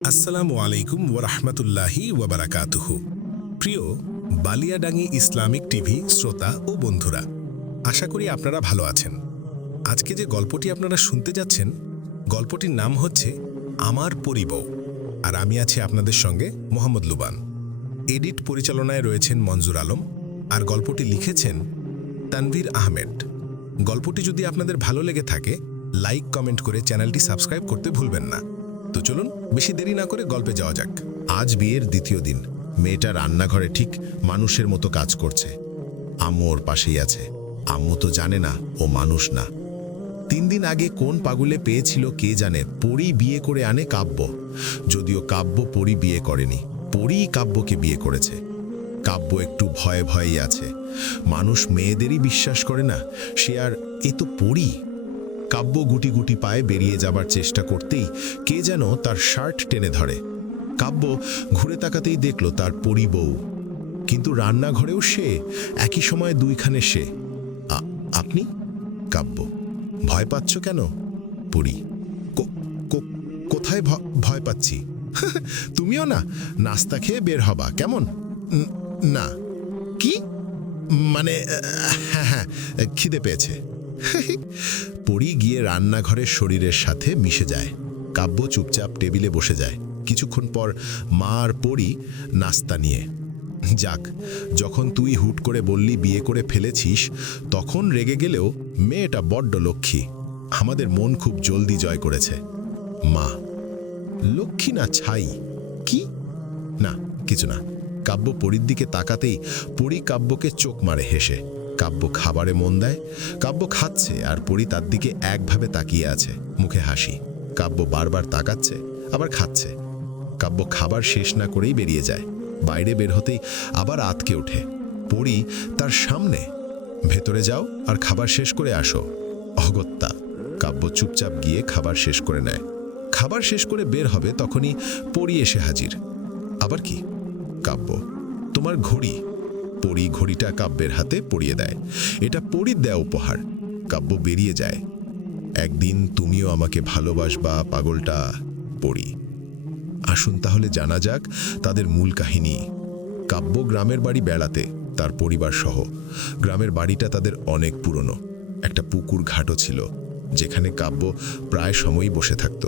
আসসালামু আলাইকুম ওরহমতুল্লাহি ওয়াবারাকাতুহু। প্রিয় বালিয়াডাঙ্গি ইসলামিক টিভি শ্রোতা ও বন্ধুরা, আশা করি আপনারা ভালো আছেন। আজকে যে গল্পটি আপনারা শুনতে যাচ্ছেন, গল্পটির নাম হচ্ছে আমার পরিবউ, আর আমি আছি আপনাদের সঙ্গে মোহাম্মদ লুবান। এডিট পরিচালনায় রয়েছেন মঞ্জুর আলম, আর গল্পটি লিখেছেন তানভীর আহমেদ। গল্পটি যদি আপনাদের ভালো লেগে থাকে, লাইক কমেন্ট করে চ্যানেলটি সাবস্ক্রাইব করতে ভুলবেন না। তো চলুন বেশি দেরি না করে গল্পে যাওয়া যাক। আজ বিয়ের দ্বিতীয় দিন। মেয়েটা রান্নাঘরে ঠিক মানুষের মতো কাজ করছে। আম্মু ওর পাশেই আছে। আম্মু তো জানে না ও মানুষ না। 3 দিন আগে কোন পাগলে পেয়েছিল কে জানে, পরী বিয়ে করে আনে কাব্য। যদিও কাব্য পরী বিয়ে করেনি, পরী কাব্যকে বিয়ে করেছে। কাব্য একটু ভয়ে ভয়েই আছে। মানুষ মেয়েদেরই বিশ্বাস করে না, সে আর এ তো পরী। কাব্য গুটি গুটি পায়ে বেরিয়ে যাবার চেষ্টা করতেই কে যেন তার শার্ট টেনে ধরে। কাব্য ঘুরে তাকাতেই দেখল তার পরী বউ, কিন্তু রান্নাঘরেও সে, একই সময় দুইখানে সে। আপনি? কাব্য। ভয় পাচ্ছ কেন? পরী। কোথায় ভয় পাচ্ছি? তুমিও না, নাস্তা খেয়ে বের হবা কেমন? না। কি মানে? হ্যাঁ, খিদে পেয়েছে। পরী গিয়ে রান্নাঘরের শরীরের সাথে মিশে যায়। কাব্য চুপচাপ টেবিলে বসে যায়। কিছুক্ষণ পর মা আর পরী নাস্তা নিয়ে। যাক, যখন তুই হুট করে বললি বিয়ে করে ফেলেছিস, তখন রেগে গেলেও মেয়েটা বড্ড লক্ষ্মী। আমাদের মন খুব জলদি জয় করেছে। মা। লক্ষ্মী না ছাই? কি? না, কিছু না। কাব্য পরীর দিকে তাকাতেই পরী কাব্যকে চোখ মারে হেসে। কাব্য খাবারে মন দেয়। কাব্য খাচ্ছে আর পরী তার দিকে একভাবে তাকিয়ে আছে, মুখে হাসি। কাব্য বারবার তাকাচ্ছে, আবার খাচ্ছে। কাব্য খাবার শেষ না করেই বেরিয়ে যায়। বাইরে বের হতেই আবার আতকে ওঠে। পরী তার সামনে। ভেতরে যাও আর খাবার শেষ করে আসো। অগত্যা। কাব্য চুপচাপ গিয়ে খাবার শেষ করে নেয়। খাবার শেষ করে বের হবে তখনই পরী এসে হাজির। আবার কি? কাব্য। তোমার ঘড়ি। পরী ঘড়িটা কাব্যের হাতে পরিয়ে দেয়। এটা পরীর দেয়া উপহার। কাব্য বেরিয়ে যায়। একদিন তুমিও আমাকে ভালোবাসবা পাগলটা। পরী। আসুন তাহলে জানা যাক তাদের মূল কাহিনী। কাব্য গ্রামের বাড়ি বেড়াতে, তার পরিবার সহ। গ্রামের বাড়িটা তাদের অনেক পুরনো। একটা পুকুর ঘাটও ছিল, যেখানে কাব্য প্রায় সময়ই বসে থাকত।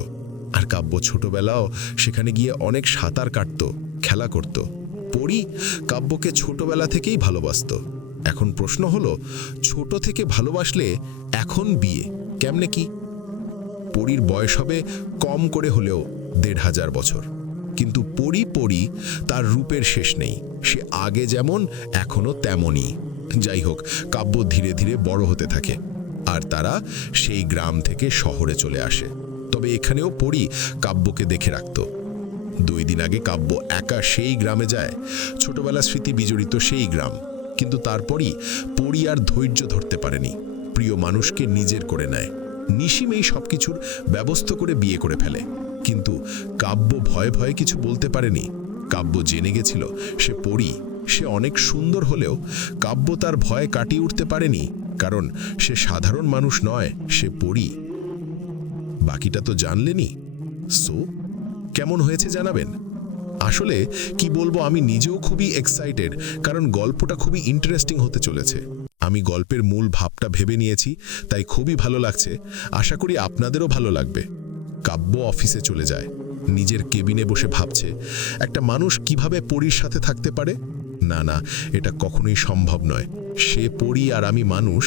আর কাব্য ছোটবেলাও সেখানে গিয়ে অনেক সাঁতার কাটত, খেলা করত। পরী কাব্যকে ছোটবেলা থেকেই ভালোবাসত। এখন প্রশ্ন হলো, ছোট থেকে ভালোবাসলে এখন বিয়ে কেমনে কি? পরীর বয়স হবে কম করে হলেও ১৫০০ বছর। কিন্তু পরী তার রূপের শেষ নেই। সে আগে যেমন এখনো তেমনই। যাই হোক, কাব্য ধীরে ধীরে বড় হতে থাকে, আর তারা সেই গ্রাম থেকে শহরে চলে আসে। তবে এখানেও পরী কাব্যকে দেখে রাখত। 2 দিন আগে কাব্য একা সেই গ্রামে যায়। ছোটবেলা স্মৃতি বিজড়িত সেই গ্রাম। কিন্তু তারপরই পরী আর ধৈর্য ধরতে পারেনি। প্রিয় মানুষকে নিজের করে নেয়। নিশিমেই সবকিছুর ব্যবস্থা করে বিয়ে করে ফেলে। কিন্তু কাব্য ভয়ে ভয়ে কিছু বলতে পারেনি। কাব্য জেনে গেছিল সে পরী। সে অনেক সুন্দর হলেও কাব্য তার ভয় কাটিয়ে উঠতে পারেনি, কারণ সে সাধারণ মানুষ নয়, সে পরী। বাকিটা তো জানলেনি। সো কেমন হয়েছে জানাবেন। আসলে কি বলবো, আমি নিজেও খুবই এক্সাইটেড, কারণ গল্পটা খুবই ইন্টারেস্টিং হতে চলেছে। আমি গল্পের মূল ভাবটা ভেবে নিয়েছি, তাই খুবই ভালো লাগছে। আশা করি আপনাদেরও ভালো লাগবে। কাব্য অফিসে চলে যায়। নিজের কেবিনে বসে ভাবছে, একটা মানুষ কিভাবে পরীর সাথে থাকতে পারে? না, এটা কখনোই সম্ভব নয়। সে পরী আর আমি মানুষ,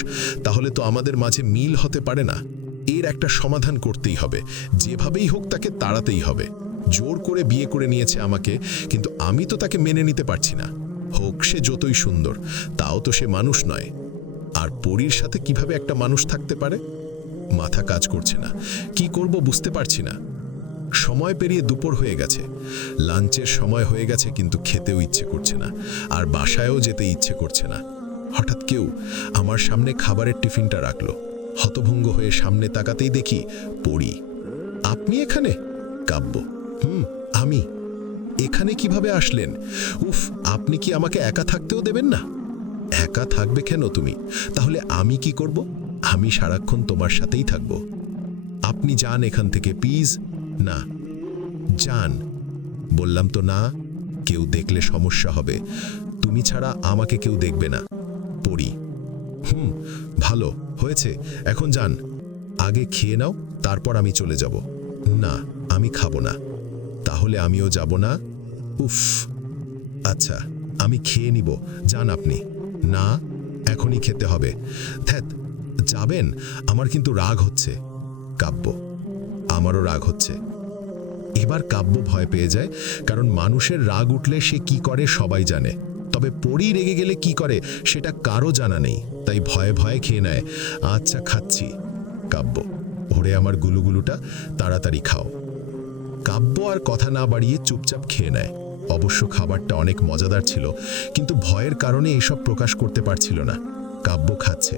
তাহলে তো আমাদের মাঝে মিল হতে পারে না। এর একটা সমাধান করতেই হবে। যেভাবেই হোক তাকে তাড়াতেই হবে। জোর করে বিয়ে করে নিয়েছে আমাকে, কিন্তু আমি তো তাকে মেনে নিতে পারছি না। হোক সে যতই সুন্দর, তাও তো সে মানুষ নয়। আর পরীর সাথে কিভাবে একটা মানুষ থাকতে পারে? মাথা কাজ করছে না। কি করব বুঝতে পারছি না। সময় পেরিয়ে দুপুর হয়ে গেছে। লাঞ্চের সময় হয়ে গেছে, কিন্তু খেতেও ইচ্ছে করছে না, আর বাসায়ও যেতে ইচ্ছে করছে না। হঠাৎ কেউ আমার সামনে খাবারের টিফিনটা রাখলো। হতভঙ্গ হয়ে সামনে তাকাতেই দেখি পরী। আপনি এখানে? কাব্য। আমি। এখানে কিভাবে আসলেন? উফ, আপনি কি আমাকে একা থাকতেও দেবেন না? একা থাকবে কেন তুমি? তাহলে আমি কি করব? আমি সারাক্ষণ তোমার সাথেই থাকব। আপনি যান এখান থেকে প্লিজ। না, যান। বললাম তো না, কেউ দেখলে সমস্যা হবে। তুমি ছাড়া আমাকে কেউ দেখবে না। পড়ি। ভালো হয়েছে, এখন যান। আগে খেয়ে নাও, তারপর আমি চলে যাব। না, আমি খাবো না। তাহলে আমিও যাব না। উফ, আচ্ছা, আমি খেয়ে নিব, যান আপনি। না, এখনই খেতে হবে। ধ্যাত, যাবেন? আমার কিন্তু রাগ হচ্ছে। কাব্য, আমারও রাগ হচ্ছে। এবার কাব্য ভয় পেয়ে যায়, কারণ মানুষের রাগ উঠলে সে কি করে সবাই জানে, তবে পরী রেগে গেলে কি করে সেটা কারো জানা নেই, তাই ভয়ে ভয়ে খেয়ে নেয়। আচ্ছা, খাচ্ছি। কাব্য, ওরে আমার গুলুগুলুটা, তাড়াতাড়ি খাও। কাব্য আর কথা না বাড়িয়ে চুপচাপ খেয়ে নেয়। অবশ্য খাবারটা অনেক মজাদার ছিল, কিন্তু ভয়ের কারণে এসব প্রকাশ করতে পারছিল না। কাব্য খাচ্ছে,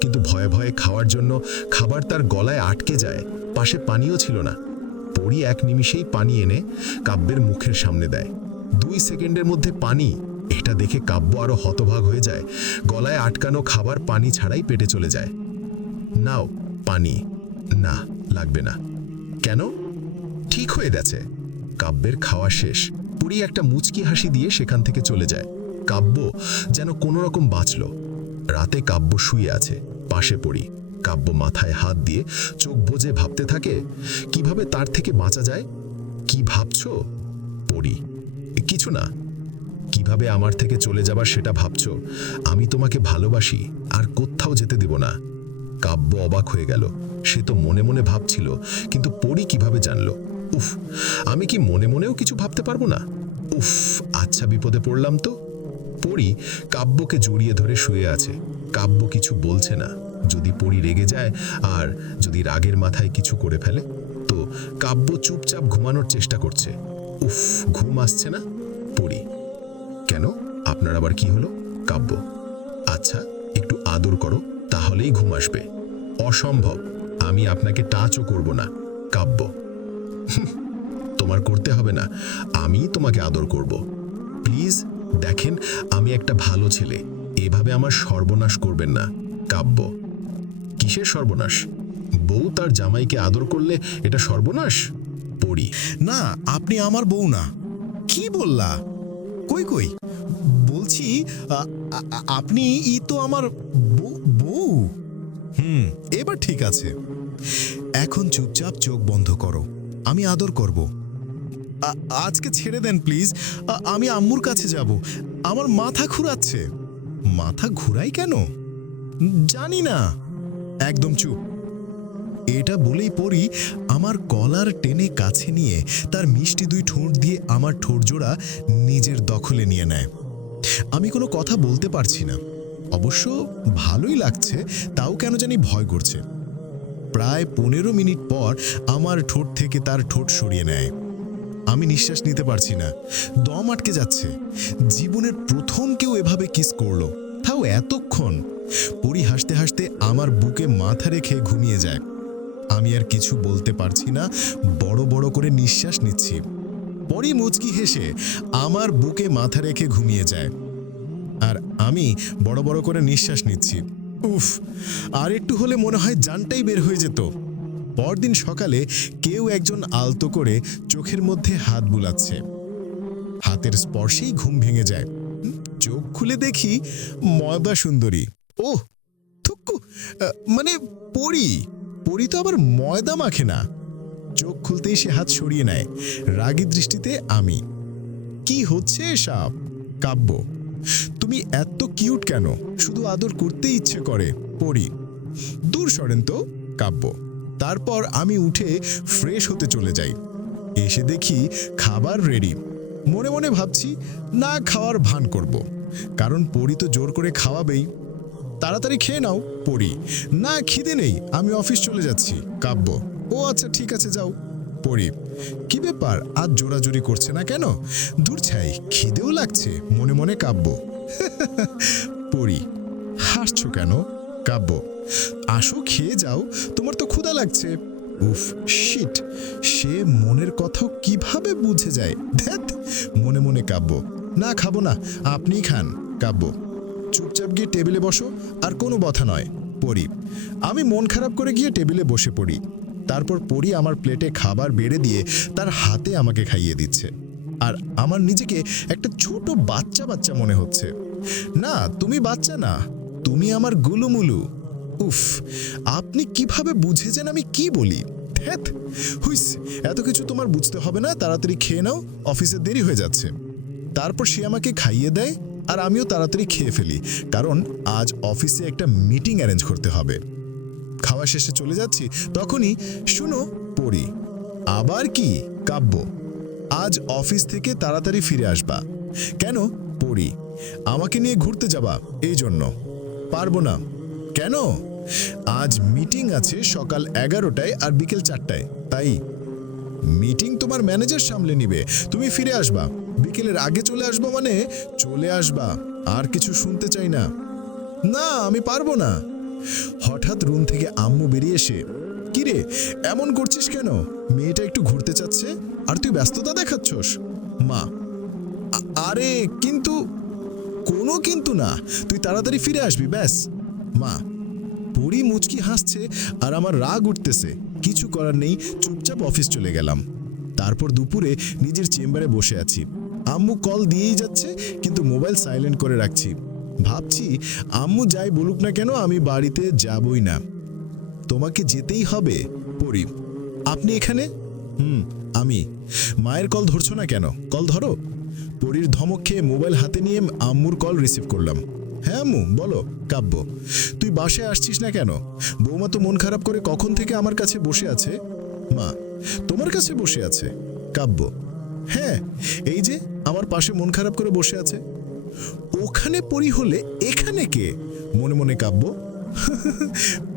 কিন্তু ভয়ে ভয়ে খাওয়ার জন্য খাবার তার গলায় আটকে যায়। পাশে পানিও ছিল না। পরী এক নিমিষেই পানি এনে কাব্যের মুখের সামনে দেয়। 2 সেকেন্ডের মধ্যে পানি! এটা দেখে কাব্য আরো হতভাগ হয়ে যায়। গলায় আটকানো খাবার পানি ছাড়াই পেটে চলে যায়। নাও পানি। না, লাগবে না। কেন? ঠিক হয়ে গেছে। কাব্যের খাওয়া শেষ। পরী একটা মুচকি হাসি দিয়ে সেখান থেকে চলে যায়। কাব্য যেন কোনো রকম বাঁচল। রাতে কাব্য শুয়ে আছে, পাশে পড়ি। কাব্য মাথায় হাত দিয়ে চোখ বুজে ভাবতে থাকে, কিভাবে তার থেকে বাঁচা যায়। কি ভাবছো? পড়ি। কিছু না। কিভাবে আমার থেকে চলে যাবার সেটা ভাবছো? আমি তোমাকে ভালোবাসি, আর কোথাও যেতে দেব না। কাব্য অবাক হয়ে গেল। সে তো মনে মনে ভাবছিল, কিন্তু পড়ি কিভাবে জানলো? উফ, আমি কি মনে মনেও কিছু ভাবতে পারবো না? উফ, আচ্ছা, বিপদে পড়লাম তো। পড়ি কাব্যকে জড়িয়ে ধরে শুয়ে আছে। কাব্য কিছু বলছে না। যদি পড়ি রেগে যায়, আর যদি রাগের মাথায় কিছু করে ফেলে, তো কাব্য চুপচাপ ঘুমানোর চেষ্টা করছে। উফ, ঘুম আসছে না। পড়ি, কেন? আপনার আবার কি হলো? কাব্য, আচ্ছা, একটু আদর করো, তাহলেই ঘুম আসবে। অসম্ভব, আমি আপনাকে টাচও করব না। কাব্য, তোমার করতে হবে না, আমি তোমাকে আদর করব। প্লিজ দেখেন, আমি একটা ভালো ছেলে, এভাবে আমার সর্বনাশ করবেন না। কাব্য, কিসের সর্বনাশ? বউ তার জামাইকে আদর করলে এটা সর্বনাশ? পড়ি, না, আপনি আমার বউ না। কি বললা? কই কই? বলছি আপনি তো আমার বউ। এবার ঠিক আছে। এখন চুপচাপ চোখ বন্ধ করো, আমি আদর করব। আজকে ছেড়ে দেন প্লিজ, আমি আম্মুর কাছে যাব। আমার মাথা ঘুরাচ্ছে। মাথা ঘুরাই কেন জানি না। একদম চুপ। এটা বলেই পড়ি আমার কলার টেনে কাছে নিয়ে তার মিষ্টি 2 ঠোঁট দিয়ে আমার ঠোঁট জোড়া নিজের দখলে নিয়ে নেয়। আমি কোনো কথা বলতে পারছি না। অবশ্য ভালোই লাগছে, তাও কেন জানি ভয় করছে। প্রায় 15 মিনিট পর আমার ঠোঁট থেকে তার ঠোঁট সরিয়ে নেয়। আমি নিঃশ্বাস নিতে পারছি না, দম আটকে যাচ্ছে। জীবনের প্রথম কেউ এভাবে কিস করলো, তাও এতক্ষণ। পরি হাসতে হাসতে আমার বুকে মাথা রেখে ঘুমিয়ে যায়। আমি আর কিছু বলতে পারছি না, বড় বড় করে নিঃশ্বাস নিচ্ছি। পরি মুচকি হেসে আমার বুকে মাথা রেখে ঘুমিয়ে যায়, আর আমি বড় বড় করে নিঃশ্বাস নিচ্ছি। উফ, আর একটু হলে মনে হয় জানটাই বের হয়ে যেত। পরদিন সকালে কেউ একজন আলতো করে চোখের মধ্যে হাত বুলাচ্ছে। হাতের স্পর্শেই ঘুম ভেঙে যায়। চোখ খুলে দেখি ময়দা সুন্দরী। ওহ, থুক্কু, মানে পরি। পরি তো আবার ময়দা মাখে না। চোখ খুলতেই সে হাত সরিয়ে নেয়। রাগী দৃষ্টিতে আমি। কি হচ্ছে এসব? কাব্য, তুমি এত কিউট কেন? শুধু আদর করতে ইচ্ছে করে। পরি, দূর সরেন তো। কাব্য, তারপর আমি উঠে ফ্রেশ হতে চলে যাই। এসে দেখি খাবার রেডি। মনে মনে ভাবছি না খাওয়ার ভান করব, কারণ পরি তো জোর করে খাওয়াবেই। তাড়াতাড়ি খেয়ে নাও। পরি, না খিদে নেই, আমি অফিস চলে যাচ্ছি। কাব্য, ও আচ্ছা ঠিক আছে, যাও। পরি, কি ব্যাপার, আজ জোরাজোরি করছে না কেন? দূর ছাই, খিদেও লাগছে। মনে মনে কাব্য। পরি, হাসছো কেন? কাব্য, আসো খেয়ে যাও, তোমার তো ক্ষুধা লাগছে। উফ, শিট, সে মনের কথাও কিভাবে বুঝে যায়। ধ্যাৎ, মনে মনে কাব্য, না খাবো না, আপনিই খান। কাব্য, চুপচাপ গিয়ে টেবিলে বসো, আর কোনো কথা নয়। পরি, আমি মন খারাপ করে গিয়ে টেবিলে বসে পড়ি। তারপর পরি আমার প্লেটে খাবার বেড়ে দিয়ে তার হাতে আমাকে খাইয়ে দিচ্ছে। আর আমার নিজেকে একটা ছোট বাচ্চা বাচ্চা মনে হচ্ছে। না, তুমি বাচ্চা না, তুমি আমার গুলুমুলু। উফ, আপনি কিভাবে বুঝেছেন আমি কি বলি? ধ্যাত, হুইস, এত কিছু তোমার বুঝতে হবে না, তাড়াতাড়ি খেয়ে নাও, অফিসে দেরি হয়ে যাচ্ছে। তারপর সে আমাকে খাইয়ে দেয় আর আমিও তাড়াতাড়ি খেয়ে ফেলি, কারণ আজ অফিসে একটা মিটিং অ্যারেঞ্জ করতে হবে। খাওয়া শেষে চলে যাচ্ছি, তখনই শুনো পড়ি। আবার কি কাব্য? আজ অফিস থেকে তাড়াতাড়ি ফিরে আসবা। কেন পড়ি? আমাকে নিয়ে ঘুরতে যাবা এই জন্য? পারবো না। কেন? আজ মিটিং আছে সকাল 11টায় আর বিকেল 4টায়, তাই। মিটিং তোমার ম্যানেজার সামলে নিবে, তুমি ফিরে আসবা। বিকেলের আগে চলে আসবা মানে চলে আসবা, আর কিছু শুনতে চাই না। না, আমি পারবো না। হঠাৎ রুম থেকে আম্মু বেরিয়ে এসে, কিরে এমন করছিস কেন? মেয়েটা একটু ঘুরতে চাচ্ছে আর তুই ব্যস্ততা দেখাচ্ছস। মা, আরে কিন্তু। কোনো কিন্তু না, তুই তাড়াতাড়ি ফিরে আসবি ব্যাস। মা। পরি মুচকি হাসছে আর আমার রাগ উঠতেছে। কিছু করার নেই, চুপচাপ অফিস চলে গেলাম। তারপর দুপুরে নিজের চেম্বারে বসে আছি। আম্মু কল দিয়েই যাচ্ছে, কিন্তু মোবাইল সাইলেন্ট করে রাখছি। ভাবছি আম্মু যাই বলুক না কেন আমি বাড়িতে যাবই না। তোমাকে যেতেই হবে। পরি, আপনি এখানে? আমি। মায়ের কল ধরছো না কেন? কল ধরো। পরির ধমক খেয়ে মোবাইল হাতে নিয়ে আম্মুর কল রিসিভ করলাম। হ্যাঁ আম্মু বলো। কাব্য, তুই বাসায় আসছিস না কেন? বৌমা তো মন খারাপ করে কখন থেকে আমার কাছে বসে আছে। মা, তোমার কাছে বসে আছে? কাব্য, হ্যাঁ, এই যে আমার পাশে মন খারাপ করে বসে আছে। ওখানে পরি হলে এখানে কে? মনে মনে কাব্য।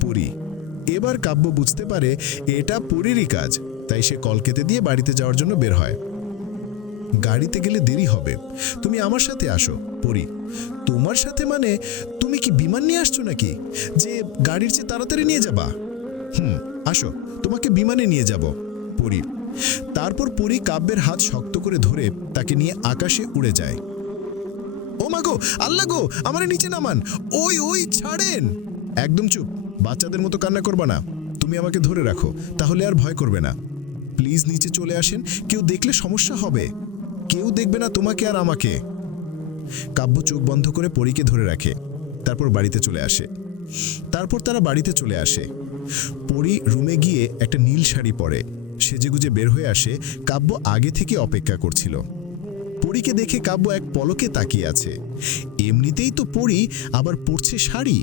পরি। এবার কাব্য বুঝতে পারে এটা পরিরই কাজ, তাই সে কল কেটে দিয়ে বাড়িতে যাওয়ার জন্য বের হয়। গাড়িতে গেলে দেরি হবে, তুমি আমার সাথে আসো। পরি, তোমার সাথে মানে তুমি কি বিমান নিয়ে আসছো নাকি যে গাড়ির চেয়ে তাড়াতাড়ি নিয়ে যাবা? আসো, তোমাকে বিমানে নিয়ে যাব। পরি। তারপর পরি কাব্যের হাত শক্ত করে ধরে তাকে নিয়ে আকাশে উড়ে যায়। ও মা গো, আল্লাহ গো, আমারে নিচে নামান। ওই ওই ছাড়েন। একদম চুপ, বাচ্চাদের মতো কান্না করবা না। তুমি আমাকে ধরে রাখো, তাহলে আর ভয় করবে না। প্লিজ নিচে চলে আসেন, কেউ দেখলে সমস্যা হবে। কেউ দেখবে না তোমাকে আর আমাকে। কাব্য চোখ বন্ধ করে পরীকে ধরে রাখে, তারপর বাড়িতে চলে আসে। তারপর তারা বাড়িতে চলে আসে। পরী রুমে গিয়ে একটা নীল শাড়ি পরে সেজেগুজে বের হয়ে আসে। কাব্য আগে থেকে অপেক্ষা করছিল। পরীকে দেখে কাব্য এক পলকে তাকিয়ে আছে। এমনিতেই তো পরী, আবার পরছে শাড়ি।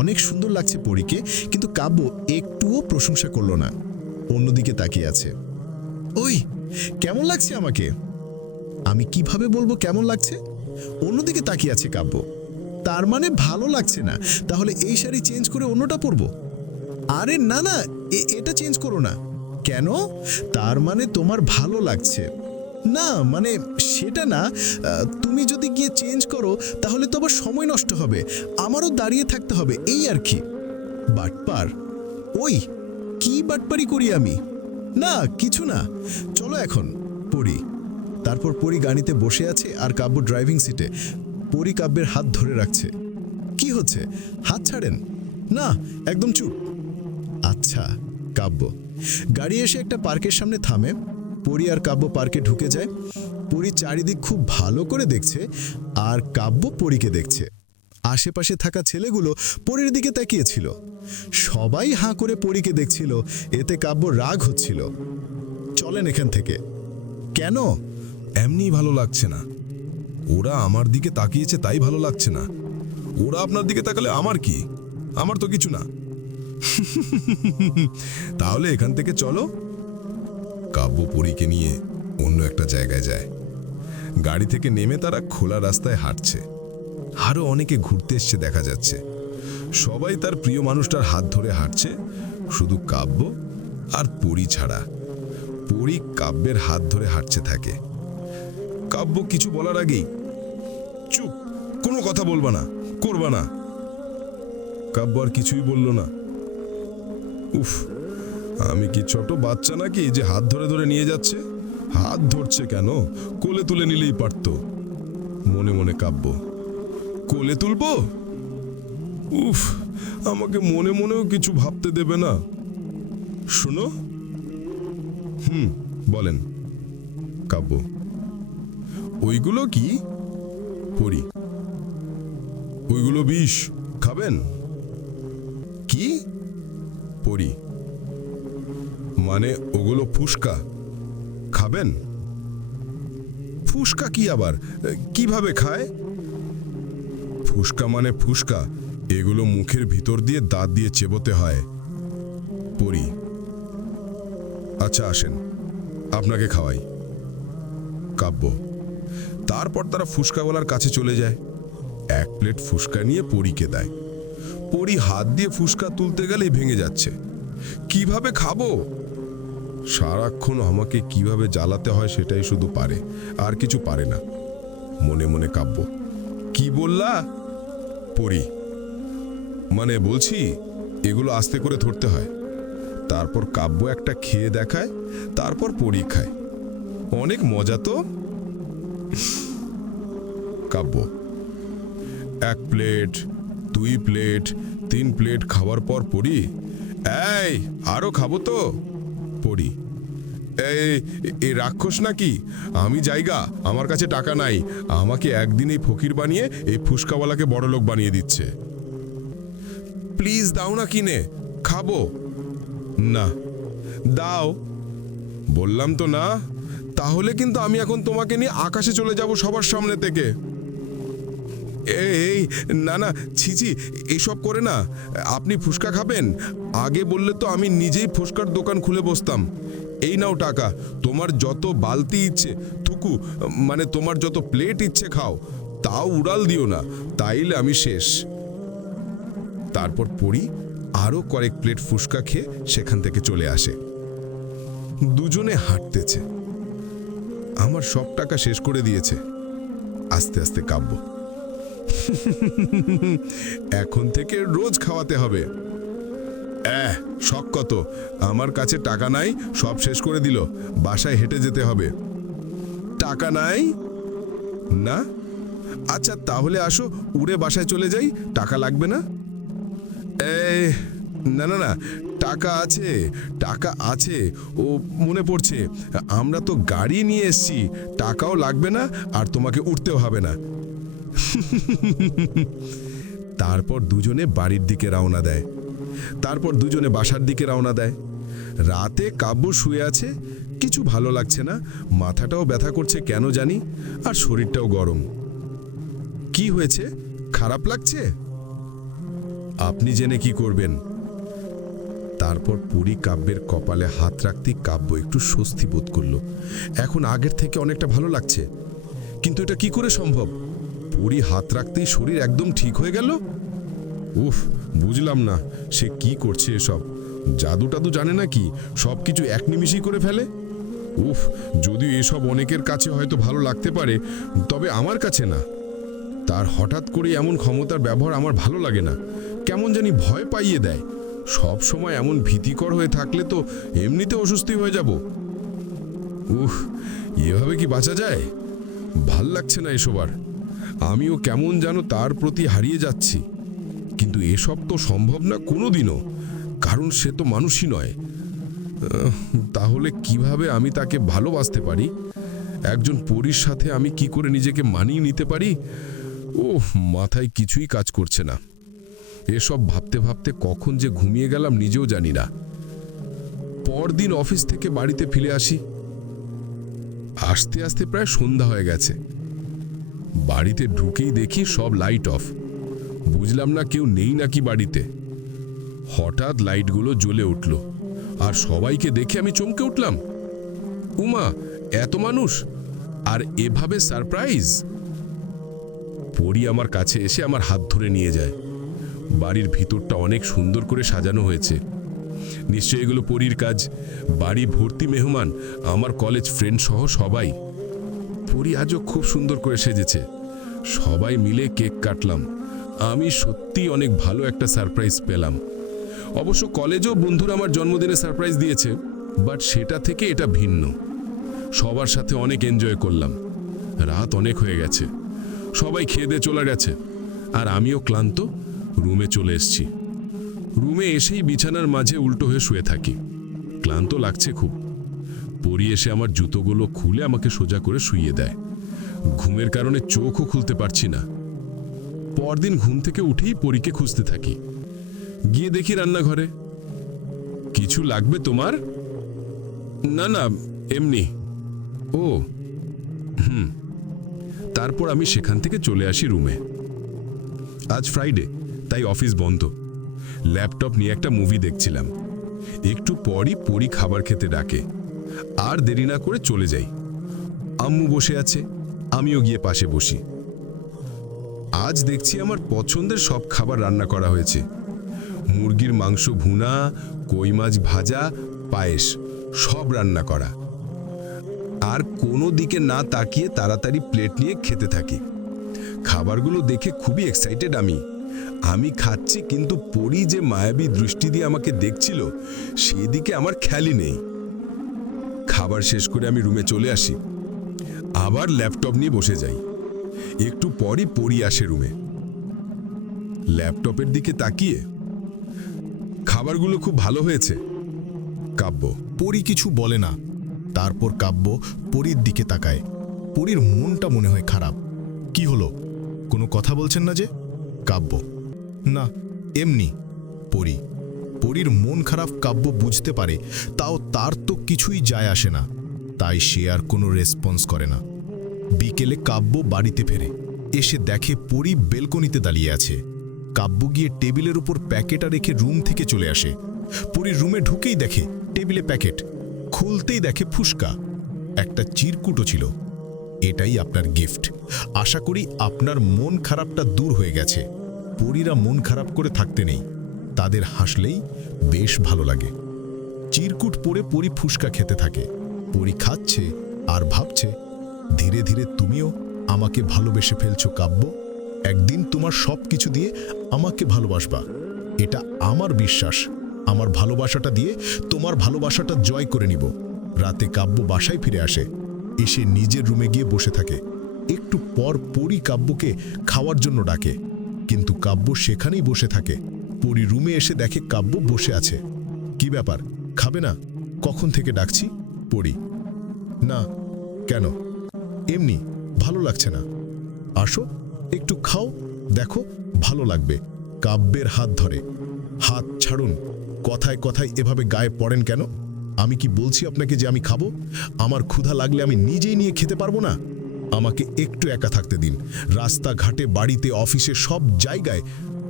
অনেক সুন্দর লাগছে পরীকে, কিন্তু কাব্য একটুও প্রশংসা করল না, অন্যদিকে তাকিয়ে আছে। ওই, কেমন লাগছে আমাকে? আমি কিভাবে বলবো কেমন লাগছে? অন্যদিকে তাকিয়ে আছে কাব্য। তার মানে ভালো লাগছে না? তাহলে এই শাড়ি চেঞ্জ করে অন্যটা পরবো। আরে না না, এটা চেঞ্জ করো না। কেন? তার মানে তোমার ভালো লাগছে না? মানে সেটা না, তুমি যদি গিয়ে চেঞ্জ করো তাহলে তো আবার সময় নষ্ট হবে, আমারও দাঁড়িয়ে থাকতে হবে, এই আর কি। বাটপার। ওই, কি বাটপারি করি আমি? না কিছু না, চলো এখন। পরি। তারপর পরি গাড়িতে বসে আছে আর কাব্য ড্রাইভিং সিটে। পরি কাব্যের হাত ধরে রাখছে। কি হচ্ছে? হাত ছাড়েন। না, একদম চুপ। আচ্ছা। কাব্য। গাড়ি এসে একটা পার্কের সামনে থামে। পরি আর কাব্য পার্কে ঢুকে যায়। পরি চারিদিক খুব ভালো করে দেখছে আর কাব্য পরিকে দেখছে। আশেপাশে থাকা ছেলেগুলো পরির দিকে তাকিয়েছিল। সবাই হাঁ করে পরিকে দেখছিল, এতে কাব্য রাগ হচ্ছিল। চলেন এখান থেকে। কেন? এমনি ভালো লাগছে না। ওরা আমার দিকে তাকিয়েছে তাই ভালো লাগছে না। ওরা আপনার দিকে তাকালে আমার কি? আমার তো কিছু না। তাহলে এখান থেকে চলো। কাব্য পরীকে নিয়ে অন্য একটা জায়গায় যায়। গাড়ি থেকে নেমে তারা খোলা রাস্তায় হাঁটছে। আরো অনেকে ঘুরতে এসছে দেখা যাচ্ছে। সবাই তার প্রিয় মানুষটার হাত ধরে হাঁটছে, শুধু কাব্য আর পরী ছাড়া। পরী কাব্যের হাত ধরে হাঁটছে থাকে। কাব্য কিছু বলার আগেই, চুপ, কোনো কথা বলবা না, করবা না। কাব্য আর কিছুই বলল না। উফ, আমি কি ছোট বাচ্চা নাকি যে হাত ধরে ধরে নিয়ে যাচ্ছে? হাত ধরছে কেন? কোলে তুলে নিলেই পারত। মনে মনে কাব্য, কোলে তুলবো? উফ, আমাকে মনে মনেও কিছু ভাবতে দেবে না। শুনো। বলেন। কাব্য, ওইগুলো কি? পড়ি, ওইগুলো বিষ, খাবেন? কি? পড়ি, মানে ওগুলো ফুসকা, খাবেন? ফুসকা কি আবার? কিভাবে খায়? ফুসকা মানে ফুসকা, এগুলো মুখের ভিতর দিয়ে দাঁত দিয়ে চেবোতে হয়। পড়ি, আচ্ছা আসেন, আপনাকে খাওয়াই। কাব্য। তারপর তারা ফুসকাওয়ালার কাছে চলে যায়। এক প্লেট ফুসকা নিয়ে পরীকে দেয়। পরী হাত দিয়ে ফুসকা তুলতে গেলেই ভেঙে যাচ্ছে। কিভাবে খাবো? সারাক্ষণ আমাকে কিভাবে জ্বালাতে হয় সেটাই শুধু পারে, আর কিছু পারে না। মনে মনে কাব্য। কি বললা? পরী, মানে বলছি এগুলো আস্তে করে ধরতে হয়। তারপর কাব্য একটা খেয়ে দেখায়, তারপর পরী খায়। অনেক মজা তো। কাব্য। 1 প্লেট, 2 প্লেট, 3 প্লেট খাওয়ার পর পড়ি, এই আরো খাবো তো? পড়ি, এই রাক্ষস নাকি? আমি জায়গা, আমার কাছে টাকা নাই, আমাকে একদিন এই ফকির বানিয়ে এই ফুসকাওয়ালাকে বড়লোক বানিয়ে দিচ্ছে। প্লিজ দাও না কিনে, খাবো। না, দাও। বললাম তো না। তাহলে কিন্তু আমি এখন তোমাকে নিয়ে আকাশে চলে যাব সবার সামনে থেকে। এই না না, ছিছি, এসব করে না। আপনি ফুসকা খাবেন? আগে বললে তো আমি নিজেই ফুসকার দোকান খুলে বসতাম। এই নাও টাকা, তোমার যত বালতি ইচ্ছে থুকু, মানে তোমার যত প্লেট ইচ্ছে খাও, তাও উড়াল দিও না, তাইলে আমি শেষ। তারপর পড়ি আরো কয়েক প্লেট ফুসকা খেয়ে সেখান থেকে চলে আসে। দুজনে হাঁটতেছে। আমার সব টাকা শেষ করে দিয়েছে। আস্তে আস্তে কাব্য। এখন থেকে রোজ খাওয়াতে হবে। শখ কত, আমার কাছে টাকা নাই, সব শেষ করে দিল, বাসায় হেঁটে যেতে হবে। টাকা নাই না? আচ্ছা তাহলে আসো, উড়ে বাসায় চলে যাই, টাকা লাগবে না। না না না, টাকা আছে, টাকা আছে, ও মনে পড়ছে, আমরা তো গাড়ি নিয়ে এসছি, টাকাও লাগবে না আর তোমাকে উঠতেও হবে না। তারপর দুজনে বাড়ির দিকে রওনা দেয়। তারপর দুজনে বাসার দিকে রওনা দেয়। রাতে কাব্য শুয়ে আছে, কিছু ভালো লাগছে না, মাথাটাও ব্যথা করছে কেন জানি, আর শরীরটাও গরম। কি হয়েছে? খারাপ লাগছে? আপনি জেনে কি করবেন? তারপর পুরী কাব্যের কপালে হাত রাখতেই কাব্য একটু স্বস্তি বোধ করলো। এখন আগের থেকে অনেকটা ভালো লাগছে। কিন্তু এটা কি করে সম্ভব? পুরী হাত রাখতেই শরীর একদম ঠিক হয়ে গেল। উফ, বুঝলাম না সে কি করছে এসব। জাদু টাদু জানে নাকি, সব কিছু এক নিমিষেই করে ফেলে। উফ, যদিও এসব অনেকের কাছে হয়তো ভালো লাগতে পারে, তবে আমার কাছে না। তার হঠাৎ করে এমন ক্ষমতার ব্যবহার আমার ভালো লাগে না, কেমন জানি ভয় পাইয়ে দেয়। সব সময় এমন ভীতিকর হয়ে থাকলে তো এমনিতে অস্বস্তি হয়ে যাব। উফ, এভাবে কি বাঁচা যায়? ভাল লাগছে না এসব আর। আমিও কেমন যেন তার প্রতি হারিয়ে যাচ্ছি। কিন্তু এসব তো সম্ভব না কোনোদিনও, কারণ সে তো মানুষই নয়। তাহলে কিভাবে আমি তাকে ভালোবাসতে পারি? একজন পরীর সাথে আমি কি করে নিজেকে মানিয়ে নিতে পারি? ও, মাথায় কিছুই কাজ করছে না। এসব ভাবতে ভাবতে কখন যে ঘুমিয়ে গেলাম নিজেও জানি না। পরদিন অফিস থেকে বাড়িতে ফিরে আসি। আসতে আসতে প্রায় সন্ধ্যা হয়ে গেছে। বাড়িতে ঢুকেই দেখি সব লাইট অফ। বুঝলাম না কেউ নেই নাকি বাড়িতে। হঠাৎ লাইটগুলো জ্বলে উঠল, আর সবাইকে দেখে আমি চমকে উঠলাম। উমা, এত মানুষ, আর এভাবে সারপ্রাইজ! পরী আমার কাছে এসে আমার হাত ধরে নিয়ে যায়। বাড়ির ভিতরটা অনেক সুন্দর করে সাজানো হয়েছে। নিশ্চয়ই এগুলো পরীর কাজ। বাড়ি ভর্তি মেহমান, আমার কলেজ ফ্রেন্ড সহ সবাই। পরী আজও খুব সুন্দর করে সেজেছে। সবাই মিলে কেক কাটলাম। আমি সত্যি অনেক ভালো একটা সারপ্রাইজ পেলাম। অবশ্য কলেজেও বন্ধুরা আমার জন্মদিনে সারপ্রাইজ দিয়েছে, বাট সেটা থেকে এটা ভিন্ন। সবার সাথে অনেক এনজয় করলাম। রাত অনেক হয়ে গেছে, সবাই খেয়ে দিয়ে চলে গেছে, আর আমিও ক্লান্ত রুমে চলে এসেছি। রুমে এসেই বিছানার মাঝে উল্টো হয়ে শুয়ে থাকি। ক্লান্ত লাগছে খুব। পরী এসে আমার জুতোগুলো খুলে আমাকে সোজা করে শুইয়ে দেয়। ঘুমের কারণে চোখও খুলতে পারছি না। পরদিন ঘুম থেকে উঠেই পরীকে খুঁজতে থাকি। গিয়ে দেখি রান্নাঘরে। কিছু লাগবে তোমার? না না, এমনি। ও তারপর আমি সেখান থেকে চলে আসি রুমে। আজ ফ্রাইডে, তাই অফিস বন্ধ। ল্যাপটপ নিয়ে একটা মুভি দেখছিলাম। একটু পরই পরি খাবার খেতে ডাকে। আর দেরি না করে চলে যাই। আম্মু বসে আছে, আমিও গিয়ে পাশে বসি। আজ দেখছি আমার পছন্দের সব খাবার রান্না করা হয়েছে। মুরগির মাংস ভুনা, কই মাছ ভাজা, পায়েস, সব রান্না করা। আর কোনো দিকে না তাকিয়ে তাড়াতাড়ি প্লেট নিয়ে খেতে থাকি। খাবারগুলো দেখে খুবই এক্সাইটেড আমি খাচ্ছি, কিন্তু পরি যে মায়াবী দৃষ্টি দিয়ে আমাকে দেখছিল সেদিকে আমার খেয়ালই নেই। খাবার শেষ করে আমি রুমে চলে আসি। আবার ল্যাপটপ নিয়ে বসে যাই। একটু পরই পরি আসে রুমে। ল্যাপটপের দিকে তাকিয়ে, খাবারগুলো খুব ভালো হয়েছে। কাব্য। পরি কিছু বলে না। তারপর কাব্য পরির দিকে তাকায়। পরির মনটা মনে হয় খারাপ। কি হলো, কোনো কথা বলছেন না যে? কাব্য: না, এমনি। পরির মন খারাপ কাব্য বুঝতে পারে, তাও তার তো কিছুই যায় আসে না, তাই সে আর কোনো রেসপন্স করে না। বিকেলে কাব্য বাড়িতে ফেরে। এসে দেখে পরি বেলকনিতে দাঁড়িয়ে আছে। কাব্য গিয়ে টেবিলের উপর প্যাকেটটা রেখে রুম থেকে চলে আসে। পরির রুমে ঢুকেই দেখে টেবিলে প্যাকেট। খুলতেই দেখে ফুসকা। একটা চিরকুটও ছিল। এটাই আপনার গিফট। আশা করি আপনার মন খারাপটা দূর হয়ে গেছে। পরীরা মন খারাপ করে থাকতে নেই, তাদের হাসলেই বেশ ভালো লাগে। চিরকুট পরে পরি ফুসকা খেতে থাকে। পরি খাচ্ছে আর ভাবছে, ধীরে ধীরে তুমিও আমাকে ভালোবেসে ফেলছো কাব্য। একদিন তোমার সব কিছু দিয়ে আমাকে ভালোবাসবা, এটা আমার বিশ্বাস। আমার ভালোবাসাটা দিয়ে তোমার ভালোবাসাটা জয় করে নিব। রাতে কাব্য বাসায় ফিরে আসে। এসে নিজের রুমে গিয়ে বসে থাকে। একটু পর পরি কাব্যকে খাওয়ার জন্য ডাকে, কিন্তু কাব্য সেখানেই বসে থাকে। পরি রুমে এসে দেখে কাব্য বসে আছে। কি ব্যাপার, খাবে না? কখন থেকে ডাকছি? পরি: না। কেন? এমনি, ভালো লাগছে না। আসো, একটু খাও, দেখো ভালো লাগবে। কাব্যের হাত ধরে। হাত ছাড়ুন। কথায় কথায় এভাবে গায়ে পড়েন কেন? আমি কি বলছি আপনাকে যে আমি খাবো? আমার ক্ষুধা লাগলে আমি নিজেই নিয়ে খেতে পারবো না? আমাকে একটু একা থাকতে দিন। রাস্তাঘাটে, বাড়িতে, অফিসে, সব জায়গায়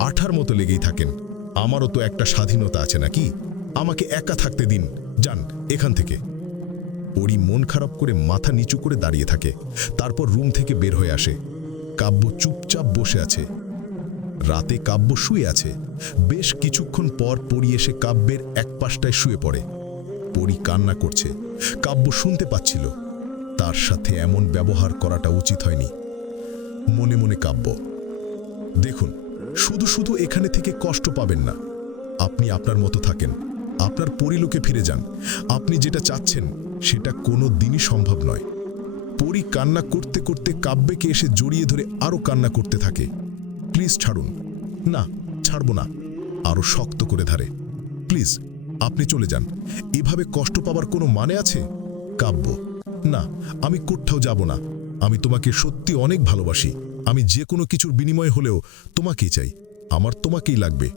আঠার মতো লেগেই থাকেন। আমারও তো একটা স্বাধীনতা আছে নাকি? আমাকে একা থাকতে দিন, যান এখান থেকে। পরি মন খারাপ করে মাথা নিচু করে দাঁড়িয়ে থাকে। তারপর রুম থেকে বের হয়ে আসে। কাব্য চুপচাপ বসে আছে। রাতে কাব্য শুয়ে আছে। বেশ কিছুক্ষণ পর পরি এসে কাব্যের এক পাশটায় শুয়ে পড়ে। পরি কান্না করছে। কাব্য শুনতে পাচ্ছিল। তার সাথে এমন ব্যবহার করাটা উচিত হয়নি। মনে মনে কাব্য: দেখুন, শুধু শুধু এখানে থেকে কষ্ট পাবেন না। আপনি আপনার মতো থাকেন, আপনার পরিলোকে ফিরে যান। আপনি যেটা চাচ্ছেন সেটা কোনো দিনই সম্ভব নয়। পরি কান্না করতে করতে কাব্যকে এসে জড়িয়ে ধরে আরো কান্না করতে থাকে। প্লিজ ছাড়ুন। না, ছাড়ব না। আরো শক্ত করে ধরে। প্লিজ, আপনি চলে যান। এভাবে কষ্ট পাবার কোনো মানে আছে? কাব্য: না, আমি কোথাও যাব না। আমি তোমাকে সত্যি অনেক ভালোবাসি। আমি যে কোনো কিছুর বিনিময় হলেও তোমাকেই চাই। আমার তোমাকেই লাগবে।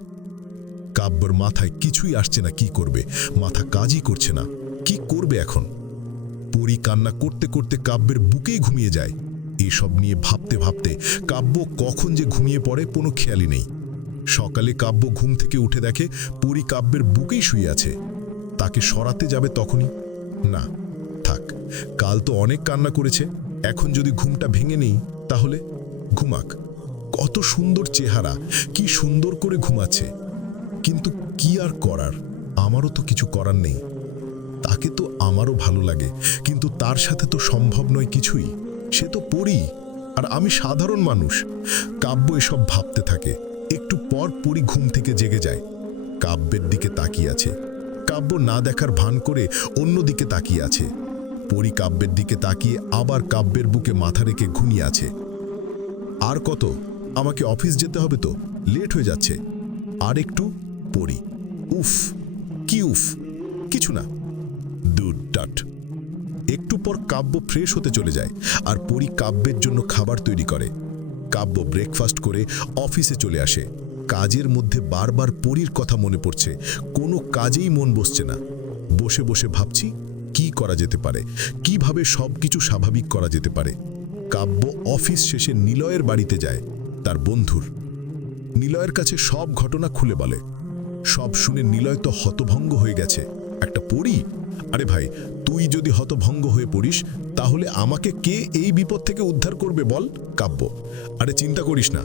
কাব্যর মাথায় কিছুই আসছে না। কি করবে? মাথা কাজই করছে না। কি করবে এখন? পরি কান্না করতে করতে কাব্যের বুকেই ঘুমিয়ে যায়। এসব নিয়ে ভাবতে ভাবতে কাব্য কখন যে ঘুমিয়ে পড়ে কোনো খেয়ালই নেই। সকালে কাব্য ঘুম থেকে উঠে দেখে পরি কাব্যের বুকেই শুয়ে আছে। তাকে সরাতে যাবে তখনই, না থাক, কাল তো অনেক কান্না করেছে, এখন যদি ঘুমটা ভেঙে নেই তাহলে ঘুমাক। কত সুন্দর চেহারা, কি সুন্দর করে ঘুমাচ্ছে। কিন্তু কি আর করার, আমারও তো কিছু করার নেই। তাকে তো আমারও ভালো লাগে, কিন্তু তার সাথে তো সম্ভব নয় কিছুই। সে তো পরি, আর আমি সাধারণ মানুষ। কাব্য এসব ভাবতে থাকে। একটু পর পরি ঘুম থেকে জেগে যায়। কাব্যের দিকে তাকিয়ে আছে। কাব্য না দেখার ভান করে অন্যদিকে তাকিয়ে আছে। পরি কাব্যের দিকে তাকিয়ে আবার কাব্যের বুকে মাথা রেখে ঘুমিয়ে আছে। আর কত, আমাকে অফিস যেতে হবে তো, লেট হয়ে যাচ্ছে। আর একটু। পরি: উফ, কি উফ? কিছু না। দুট ডাট। একটু পর কাব্য ফ্রেশ হতে চলে যায় আর পরি কাব্যের জন্য খাবার তৈরি করে। কাব্য ব্রেকফাস্ট করে অফিসে চলে আসে। কাজের মধ্যে বারবার পরির কথা মনে পড়ছে, কোনো কাজেই মন বসছে না। বসে বসে ভাবছি কি করা যেতে পারে, কিভাবে সবকিছু স্বাভাবিক করা যেতে পারে। কাব্য অফিস শেষে নিলয়ের বাড়িতে যায়, তার বন্ধুর। নিলয়ের কাছে সব ঘটনা খুলে বলে। সব শুনে নিলয় তো হতভঙ্গ হয়ে গেছে। একটা পরী? আরে ভাই, তুই যদি হতভঙ্গ হয়ে পড়িস তাহলে আমাকে কে এই বিপদ থেকে উদ্ধার করবে বল? কাব্য: আরে চিন্তা করিস না,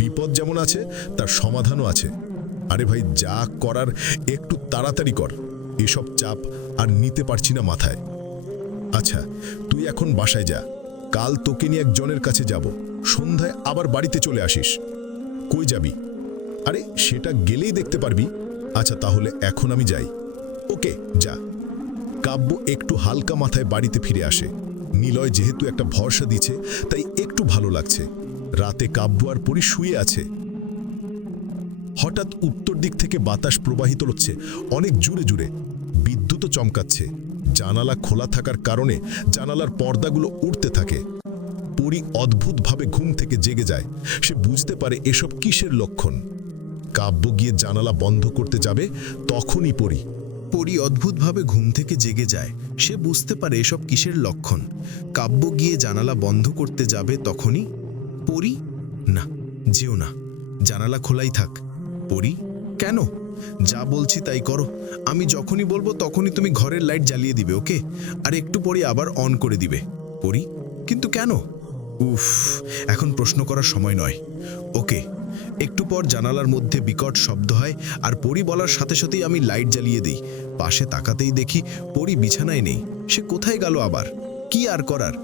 বিপদ যেমন আছে তার সমাধানও আছে। আরে ভাই, যা করার একটু তাড়াতাড়ি কর, এসব চাপ আর নিতে পারছি না মাথায়। আচ্ছা, তুই এখন বাসায় যা, কাল তোকে নিয়ে একজনের কাছে যাব, সন্ধ্যায় আবার বাড়িতে চলে আসিস। কই যাবি? আরে সেটা গেলেই দেখতে পারবি। আচ্ছা তাহলে এখন আমি যাই। ওকে, যা। কাব্য একটু হালকা মাথায় বাড়িতে ফিরে আসে। নিলয় যেহেতু একটা ভরসা দিচ্ছে তাই একটু ভালো লাগছে। রাতে কাব্য আর পরি শুয়ে আছে। হঠাৎ উত্তর দিক থেকে বাতাস প্রবাহিত হচ্ছে অনেক জুড়ে জুড়ে। বিদ্যুৎও চমকাচ্ছে। জানালা খোলা থাকার কারণে জানালার পর্দাগুলো উড়তে থাকে। পরি অদ্ভুতভাবে ঘুম থেকে জেগে যায়। সে বুঝতে পারে এসব কিসের লক্ষণ। কাব্য গিয়ে জানালা বন্ধ করতে যাবে, তখনই পরি অদ্ভুতভাবে ঘুম থেকে জেগে যায়। সে বুঝতে পারে এসব কিসের লক্ষণ। কাব্য গিয়ে জানালা বন্ধ করতে যাবে, তখনই পরি: না, যেও না, জানালা খোলাই থাক। পরি: কেন? যা বলছি তাই করো। আমি যখনই বলবো তখনই তুমি ঘরের লাইট জ্বালিয়ে দিবে, ওকে? আর একটু পরে আবার অন করে দিবে। পরি: কিন্তু কেন? উফ, এখন প্রশ্ন করার সময় নয়। ওকে। একটু পর জানালার মধ্যে বিকট শব্দ হয় আর পরি বলার সাথে সাথেই আমি লাইট জ্বালিয়ে দিই। পাশে তাকাতেই দেখি পরি বিছানায় নেই। সে কোথায় গেল আবার? কি আর করার,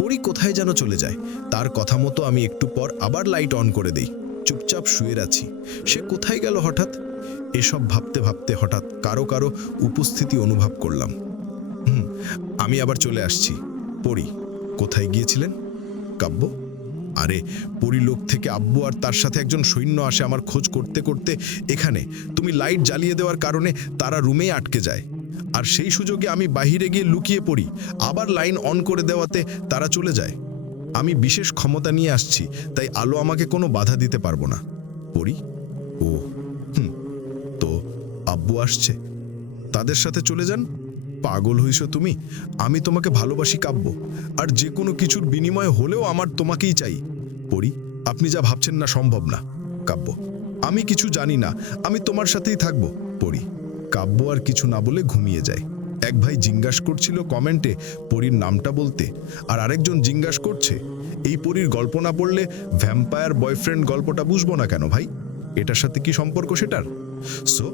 পরি কোথায় যেন চলে যায়। তার কথা মতো আমি একটু পর আবার লাইট অন করে দেই। চুপচাপ শুয়ে আছি। সে কোথায় গেল হঠাৎ? এসব ভাবতে ভাবতে হঠাৎ কারো কারো উপস্থিতি অনুভব করলাম। আমি আবার চলে আসছি। পরি: কোথায় গিয়েছিলেন? কাব্য: আরে, পরিলোক থেকে আব্বু আর তার সাথে একজন সৈন্য আসে আমার খোঁজ করতে করতে এখানে। তুমি লাইট জ্বালিয়ে দেওয়ার কারণে তারা রুমেই আটকে যায়। আর সেই সুযোগে আমি বাহিরে গিয়ে লুকিয়ে পড়ি। আবার লাইন অন করে দেওয়াতে তারা চলে যায়। আমি বিশেষ ক্ষমতা নিয়ে আসছি, তাই আলো আমাকে কোনো বাধা দিতে পারবো না। পরি: ও, তো আব্বু আসছে, তাদের সাথে চলে যান। পাগল হইছো তুমি? আমি তোমাকে ভালোবাসি কাব্য, আর যে কোনো কিছুর বিনিময়ে হলেও আমার তোমাকেই চাই। পরি: আপনি যা ভাবছেন না সম্ভব না। কাব্য: আমি কিছু জানি না, আমি তোমার সাথেই থাকবো। পরি: কাব্য আর কিছু না বলে ঘুমিয়ে যায়। এক ভাই জিজ্ঞাসা করছিল কমেন্টে পরির নামটা বলতে, আর আরেকজন জিজ্ঞাসা করছে এই পরির গল্প না পড়লে ভ্যাম্পায়ার বয়ফ্রেন্ড গল্পটা বুঝবো না কেন ভাই? এটার সাথে কি সম্পর্ক সেটার? সো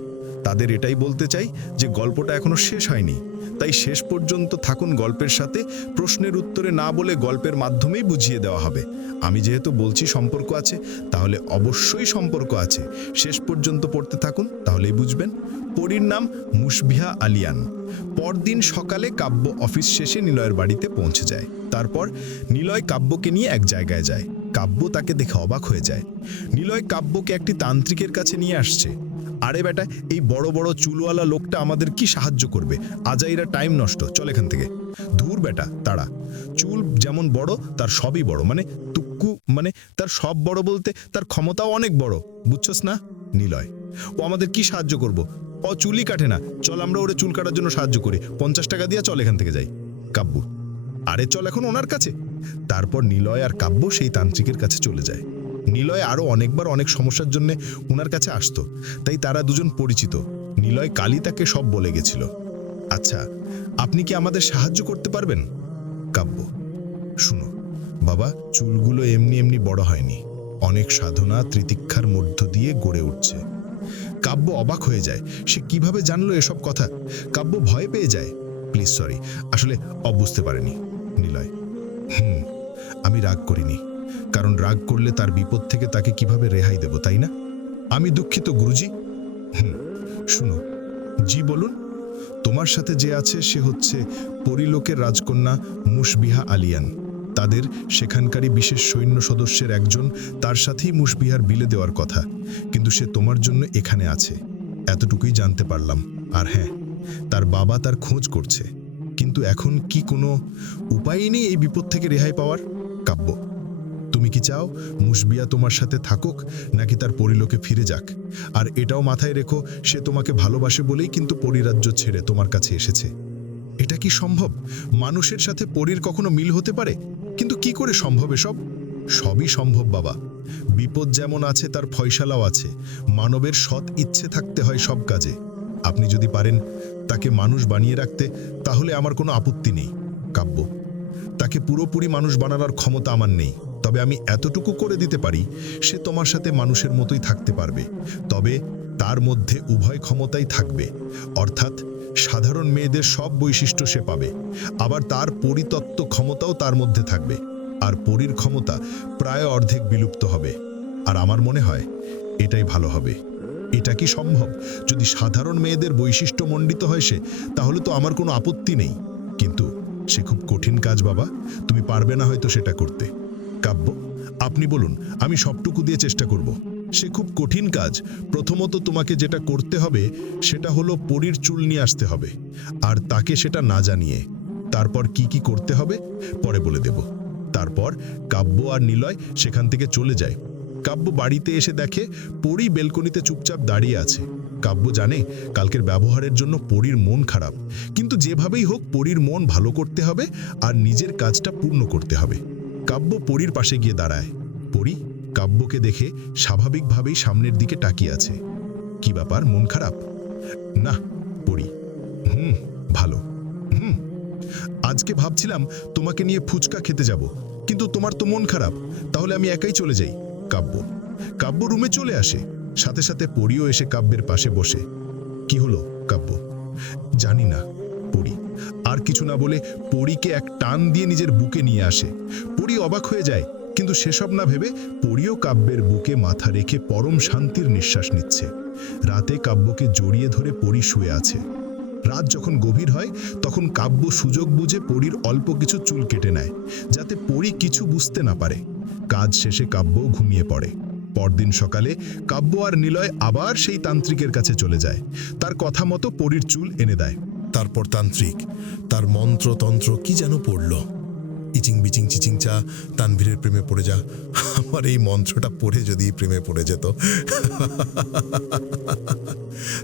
তাদের এটাই বলতে চাই যে গল্পটা এখনো শেষ হয়নি, তাই শেষ পর্যন্ত থাকুন গল্পের সাথে। প্রশ্নের উত্তরে না বলে গল্পের মাধ্যমেই বুঝিয়ে দেওয়া হবে। আমি যেহেতু বলছি সম্পর্ক আছে, তাহলে অবশ্যই সম্পর্ক আছে। শেষ পর্যন্ত পড়তে থাকুন, তাহলেই বুঝবেন। পরীর নাম মুশবিহা আলিয়ান। পরদিন সকালে কাব্য অফিস শেষে নিলয়ের বাড়িতে পৌঁছে যায়। তারপর নিলয় কাব্যকে নিয়ে এক জায়গায় যায়। কাব্য তাকে দেখে অবাক হয়ে যায়। নিলয় কাব্যকে একটি তান্ত্রিকের কাছে নিয়ে আসছে। আরে বেটা, এই বড় বড় চুলওয়ালা লোকটা আমাদের কি সাহায্য করবে? আজাইরা টাইম নষ্ট, চল এখান থেকে। ধুর বেটা, তারা। চুল যেমন বড় তার সবই বড়, মানে তুক্কু, মানে তার সব বড় বলতে তার ক্ষমতাও অনেক বড়, বুঝছস না? নিলয়: ও আমাদের কি সাহায্য করব? ও চুলই কাটে না, চল আমরা ওরে চুল কাটার জন্য সাহায্য করি। 50 টাকা দিয়া চল এখান থেকে যাই। কাব্য: আরে চল এখন ওনার কাছে। তারপর নিলয় আর কাব্য সেই তান্ত্রিকের কাছে চলে যায়। নিলয় আরও অনেকবার অনেক সমস্যার জন্য ওনার কাছে আসতো, তাই তারা দুজন পরিচিত। নিলয় কালই তাকে সব বলে গেছিল। আচ্ছা, আপনি কি আমাদের সাহায্য করতে পারবেন? কাব্য: শুনো বাবা, চুলগুলো এমনি এমনি বড় হয়নি, অনেক সাধনা ত্রিতিক্ষার মধ্য দিয়ে গড়ে উঠছে। কাব্য অবাক হয়ে যায়, সে কিভাবে জানলো এসব কথা? কাব্য ভয় পেয়ে যায়। প্লিজ সরি, আসলে বুঝতে পারেনি। নিলয়: আমি রাগ করিনি, কারণ রাগ করলে তার বিপদ থেকে তাকে কিভাবে রেহাই দেব, তাই না? আমি দুঃখিত গুরুজি। শুনো, জি বলুন। তোমার সাথে যে আছে সে হচ্ছে পরিলোকের রাজকন্যা মুশবিহা আলিয়ান। তাদের সেখানকারই বিশেষ সৈন্য সদস্যের একজন, তার সাথেই মুশবিহার বিলে দেওয়ার কথা, কিন্তু সে তোমার জন্য এখানে আছে, এতটুকুই জানতে পারলাম। আর হ্যাঁ, তার বাবা তার খোঁজ করছে। কিন্তু এখন কি কোনো উপায়ই নেই এই বিপদ থেকে রেহাই পাওয়ার? কাব্য, তুমি কি চাও মুশবিয়া তোমার সাথে থাকুক, নাকি তার পরিলোকে ফিরে যাক? আর এটাও মাথায় রেখো, সে তোমাকে ভালোবাসে বলেই কিন্তু পরিরাজ্য ছেড়ে তোমার কাছে এসেছে। এটা কি সম্ভব? মানুষের সাথে পরীর কখনো মিল হতে পারে? কিন্তু কি করে সম্ভব এসব? সবই সম্ভব বাবা। বিপদ যেমন আছে তার ফয়সালাও আছে। মানবের সৎ ইচ্ছে থাকতে হয় সব কাজে। আপনি যদি পারেন তাকে মানুষ বানিয়ে রাখতে, তাহলে আমার কোনো আপত্তি নেই কাব্য। তাকে পুরোপুরি মানুষ বানানোর ক্ষমতা আমার নেই, তবে আমি এতটুকু করে দিতে পারি, সে তোমার সাথে মানুষের মতোই থাকতে পারবে। তবে তার মধ্যে উভয় ক্ষমতাই থাকবে, অর্থাৎ সাধারণ মেয়েদের সব বৈশিষ্ট্য সে পাবে, আবার তার পরিতত্ত্ব ক্ষমতাও তার মধ্যে থাকবে। আর পরীর ক্ষমতা প্রায় অর্ধেক বিলুপ্ত হবে। আর আমার মনে হয় এটাই ভালো হবে। এটা কি সম্ভব? যদি সাধারণ মেয়েদের বৈশিষ্ট্য মণ্ডিত হয় সে, তাহলে তো আমার কোনো আপত্তি নেই। কিন্তু সে খুব কঠিন কাজ বাবা, তুমি পারবে না হয়তো সেটা করতে। কাব্য, আপনি বলুন, আমি সবটুকু দিয়ে চেষ্টা করব। সে খুব কঠিন কাজ। প্রথমত তোমাকে যেটা করতে হবে সেটা হলো পরীর চুল নিয়ে আসতে হবে, আর তাকে সেটা না জানিয়ে। তারপর কি কি করতে হবে পরে বলে দেব। তারপর কাব্য আর নিলয় সেখান থেকে চলে যায়। কাব্য বাড়িতে এসে দেখে পরী বেলকনিতে চুপচাপ দাঁড়িয়ে আছে। কাব্য জানে কালকের ব্যবহারের জন্য পরীর মন খারাপ, কিন্তু যেভাবেই হোক পরীর মন ভালো করতে হবে আর নিজের কাজটা পূর্ণ করতে হবে। কাব্য পরীর পাশে গিয়ে দাঁড়ায়। পরী কাব্যকে দেখে স্বাভাবিকভাবেই সামনের দিকে তাকিয়ে আছে। কি ব্যাপার, মন খারাপ? না পরী, ভালো। আজকে ভাবছিলাম তোমাকে নিয়ে ফুচকা খেতে যাব, কিন্তু তোমার তো মন খারাপ, তাহলে আমি একাই চলে যাই। কাব্য রুমে চলে আসে। সাথে সাথে পরীও এসে কাব্যের পাশে বসে। কি হলো কাব্য? জানি না পরী। আর কিছু না বলে পরীকে এক টান দিয়ে নিজের বুকে নিয়ে আসে। পরী অবাক হয়ে যায়, কিন্তু সেসব না ভেবে পরীও কাব্যের বুকে মাথা রেখে পরম শান্তির নিঃশ্বাস নিচ্ছে। রাতে কাব্যকে জড়িয়ে ধরে পরী শুয়ে আছে। রাত যখন গভীর হয় তখন কাব্য সুযোগ বুঝে পরীর অল্প কিছু চুল কেটে নেয়, যাতে পরী কিছু বুঝতে না পারে। কাজ শেষে কাব্যও ঘুমিয়ে পড়ে। পরদিন সকালে কাব্য আর নিলয় আবার সেই তান্ত্রিকের কাছে চলে যায়। তার কথা মতো পরীর চুল এনে দেয়। তারপর তান্ত্রিক তার মন্ত্রতন্ত্র কি যেন পড়ল। ইচিং বিচিং চিচিং চা, তানভীরের প্রেমে পড়ে যা। আমার এই মন্ত্রটা পড়ে যদি প্রেমে পড়ে যেত।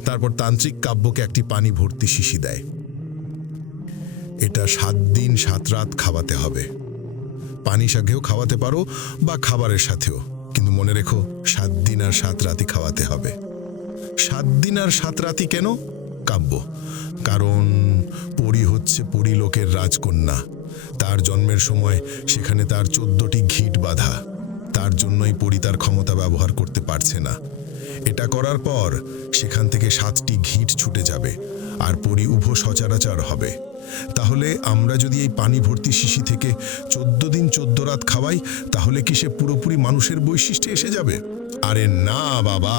তারপর তান্ত্রিক কাব্যকে একটি পানি ভর্তি শিশি দেয়। এটা 7 দিন 7 রাত খাওয়াতে হবে। পানি সাথেও খাওয়াতে পারো বা খাবারের সাথেও, কিন্তু মনে রেখো 7 দিন আর 7 রাতই খাওয়াতে হবে। 7 দিন আর 7 রাতই কেন কাব্য? কারণ পরী হচ্ছে পরীলোকের রাজকন্যা। তার জন্মের সময় সেখানে তার 14টি ঘিট বাঁধা। তার জন্যই পরী তার ক্ষমতা ব্যবহার করতে পারছে না। এটা করার পর সেখান থেকে 7টি ঘিট ছুটে যাবে আর পরী উভ সচরাচর হবে। তাহলে আমরা যদি এই পানি ভর্তি শিশি থেকে 14 দিন 14 রাত খাওয়াই, তাহলে কি সে পুরোপুরি মানুষের বৈশিষ্ট্যে এসে যাবে? আরে না বাবা,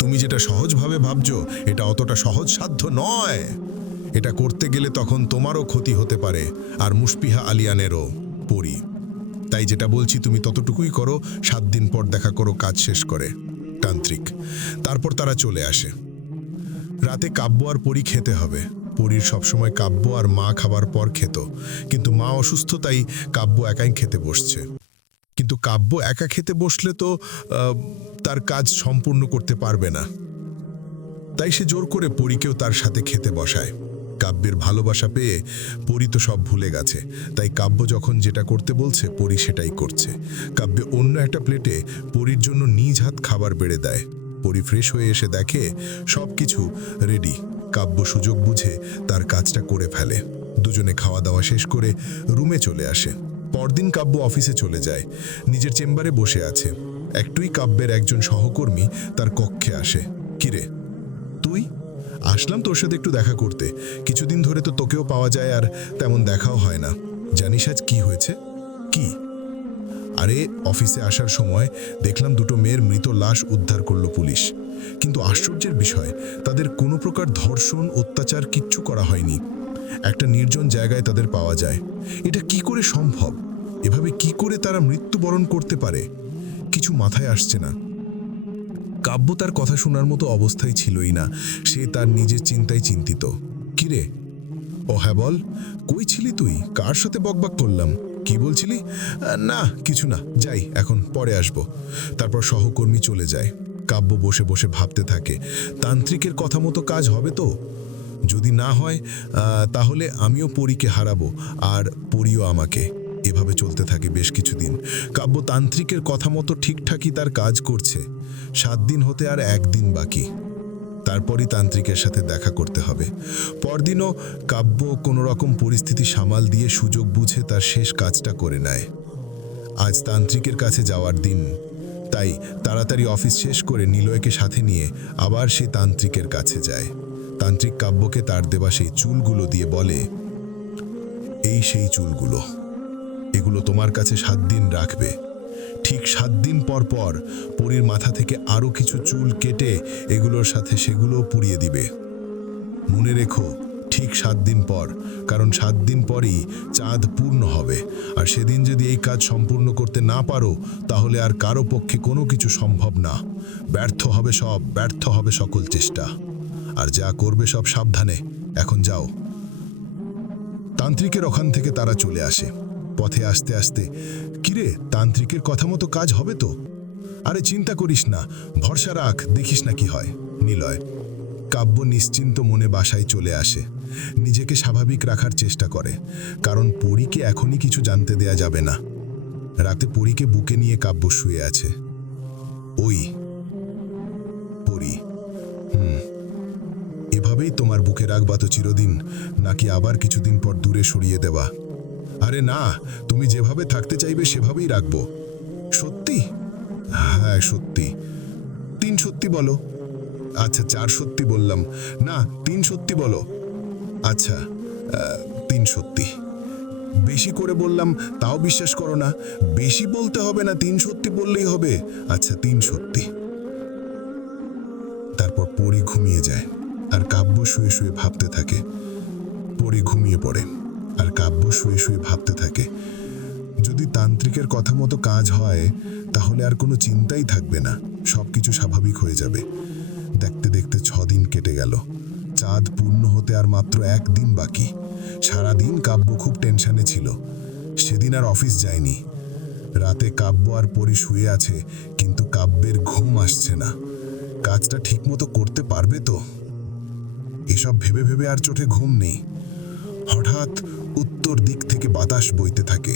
তুমি যেটা সহজভাবে ভাবছো এটা অতটা সহজ সাধ্য নয়। এটা করতে গেলে তখন তোমারও ক্ষতি হতে পারে, আর মুশপিহা আলিয়ানেরও। পরী, তাই যেটা বলছি তুমি ততটুকুই করো। 7 দিন পর দেখা করো কাজ শেষ করে। তান্ত্রিক। তারপর তারা চলে আসে। রাতে কাব্য আর পরী খেতে হবে। পরীর সবসময় কাব্য আর মা খাবার পর খেত, কিন্তু মা অসুস্থ, তাই কাব্য একাই খেতে বসছে। কিন্তু কাব্য একা খেতে বসলে তো তার কাজ সম্পূর্ণ করতে পারবে না। তাই সে জোর করে পরীকেও তার সাথে খেতে বসায়। কাব্যের ভালোবাসা পেয়ে পরী তো সব ভুলে গেছে, তাই কাব্য যখন যেটা করতে বলছে পরী সেটাই করছে। কাব্য অন্য একটা প্লেটে পরীর জন্য নিজ হাত খাবার বেড়ে দেয়। পরী ফ্রেশ হয়ে এসে দেখে সব কিছু রেডি। কাব্য সুযোগ বুঝে তার কাজটা করে ফেলে। দুজনে খাওয়া দাওয়া শেষ করে রুমে চলে আসে। পরদিন কাব্য অফিসে চলে যায়। নিজের চেম্বারে বসে আছে। একটুই কাব্যের একজন সহকর্মী তার কক্ষে আসে। কিরে তুই? আসলাম তোর সাথে একটু দেখা করতে। কিছুদিন ধরে তো তোকেও পাওয়া যায় আর তেমন দেখাও হয় না। জানিস আজ কি হয়েছে? কি? আরে অফিসে আসার সময় দেখলাম 2টো মেয়ের মৃত লাশ উদ্ধার করলো পুলিশ। কিন্তু আশ্চর্যের বিষয়, তাদের কোনো প্রকার ধর্ষণ অত্যাচার কিচ্ছু করা হয়নি। একটা নির্জন জায়গায় তাদের পাওয়া যায়। এটা কি করে সম্ভব? এভাবে কি করে তারা মৃত্যুবরণ করতে পারে? কিছু মাথায় আসছে না। কাব্য তার কথা শোনার মতো অবস্থায় ছিলই না। সে তার নিজের চিন্তায় চিন্তিত। কিরে ও হ্যাঁ বল, কই ছিলি তুই? কার সাথে বকবক করলাম? কি বলছিলি? না কিছু না, যাই এখন, পরে আসবো। তারপর সহকর্মী চলে যায়। কাব্য বসে বসে ভাবতে থাকে, তান্ত্রিকের কথা মতো কাজ হবে তো? যদি না হয় তাহলে আমিও পরীকে হারাবো, আর পরীও আমাকে। এভাবে চলতে থাকে বেশ কিছুদিন। কাব্য তান্ত্রিকের কথা মতো ঠিকঠাকই তার কাজ করছে। 7 দিন হতে আর 1 দিন বাকি। তারপরই তান্ত্রিকের সাথে দেখা করতে হবে। পরদিনও কাব্য কোনো রকম পরিস্থিতি সামাল দিয়ে সুযোগ বুঝে তার শেষ কাজটা করে নেয়। আজ তান্ত্রিকের কাছে যাওয়ার দিন, তাই তাড়াতাড়ি অফিস শেষ করে নিলয়কে সাথে নিয়ে আবার সে তান্ত্রিকের কাছে যায়। তান্ত্রিক কাব্যকে তার দেওয়া সেই চুলগুলো দিয়ে বলে, এই সেই চুলগুলো, এগুলো তোমার কাছে 7 দিন রাখবে। ঠিক 7 দিন পর পর পরীর মাথা থেকে আরও কিছু চুল কেটে এগুলোর সাথে সেগুলোও পুড়িয়ে দিবে। মনে রেখো, ঠিক 7 দিন পর, কারণ 7 দিন পরই চাঁদ পূর্ণ হবে, আর সেদিন যদি এই কাজ সম্পূর্ণ করতে না পারো তাহলে আর কারো পক্ষে কোনো কিছু সম্ভব না। ব্যর্থ হবে সব, ব্যর্থ হবে সকল চেষ্টা। আর যা করবে সব সাবধানে। এখন যাও। তান্ত্রিকের ওখান থেকে তারা চলে আসে। পথে আসতে আসতে, কিরে, তান্ত্রিকের কথা মতো কাজ হবে তো? আরে চিন্তা করিস না, ভরসা রাখ, দেখিস না কি হয়। নিলয়। কাব্য নিশ্চিন্ত মনে বাসায় চলে আসে। নিজেকে স্বাভাবিক রাখার চেষ্টা করে, কারণ পরীকে এখনই কিছু জানতে দেয়া যাবে না। রাতে পরীকে বুকে নিয়ে কাব্য শুয়ে আছে। ওই পরী, এভাবেই তোমার বুকে রাখবা তো চিরদিন, নাকি আবার কিছুদিন পর দূরে সরিয়ে দেবা? আরে না, তুমি যেভাবে থাকতে চাইবে সেভাবেই রাখবো। সত্যি? হ্যাঁ সত্যি। 3 সত্যি বলো। আচ্ছা 4 সত্যি বললাম। না 3 সত্যি বলো। আচ্ছা 3 সত্যি। বেশি করে বললাম তাও বিশ্বাস করো না। বেশি বলতে হবে না, 3 সত্যি বললেই হবে। আচ্ছা 3 সত্যি। তারপর পরী ঘুমিয়ে যায়, আর কাব্য শুয়ে শুয়ে ভাবতে থাকে। পরী ঘুমিয়ে পড়ে, আর কাব্য শুয়ে শুয়ে ভাবতে থাকে, যদি তান্ত্রিকের কথা মতো কাজ হয় তাহলে আর কোনো চিন্তাই থাকবে না, সবকিছু স্বাভাবিক হয়ে যাবে। দেখতে দেখতে 6 দিন কেটে গেল। চাঁদ পূর্ণ হতে আর মাত্র 1 দিন বাকি। সারাদিন কাব্য খুব টেনশনে ছিল। সেদিন আর অফিস যায়নি। রাতে কাব্য আর পরী শুয়ে আছে, কিন্তু কাব্যের ঘুম আসছে না। কাজটা ঠিকমতো করতে পারবে তো? এসব ভেবে ভেবে আর চোখে ঘুম নেই। হঠাৎ উত্তর দিক থেকে বাতাস বইতে থাকে।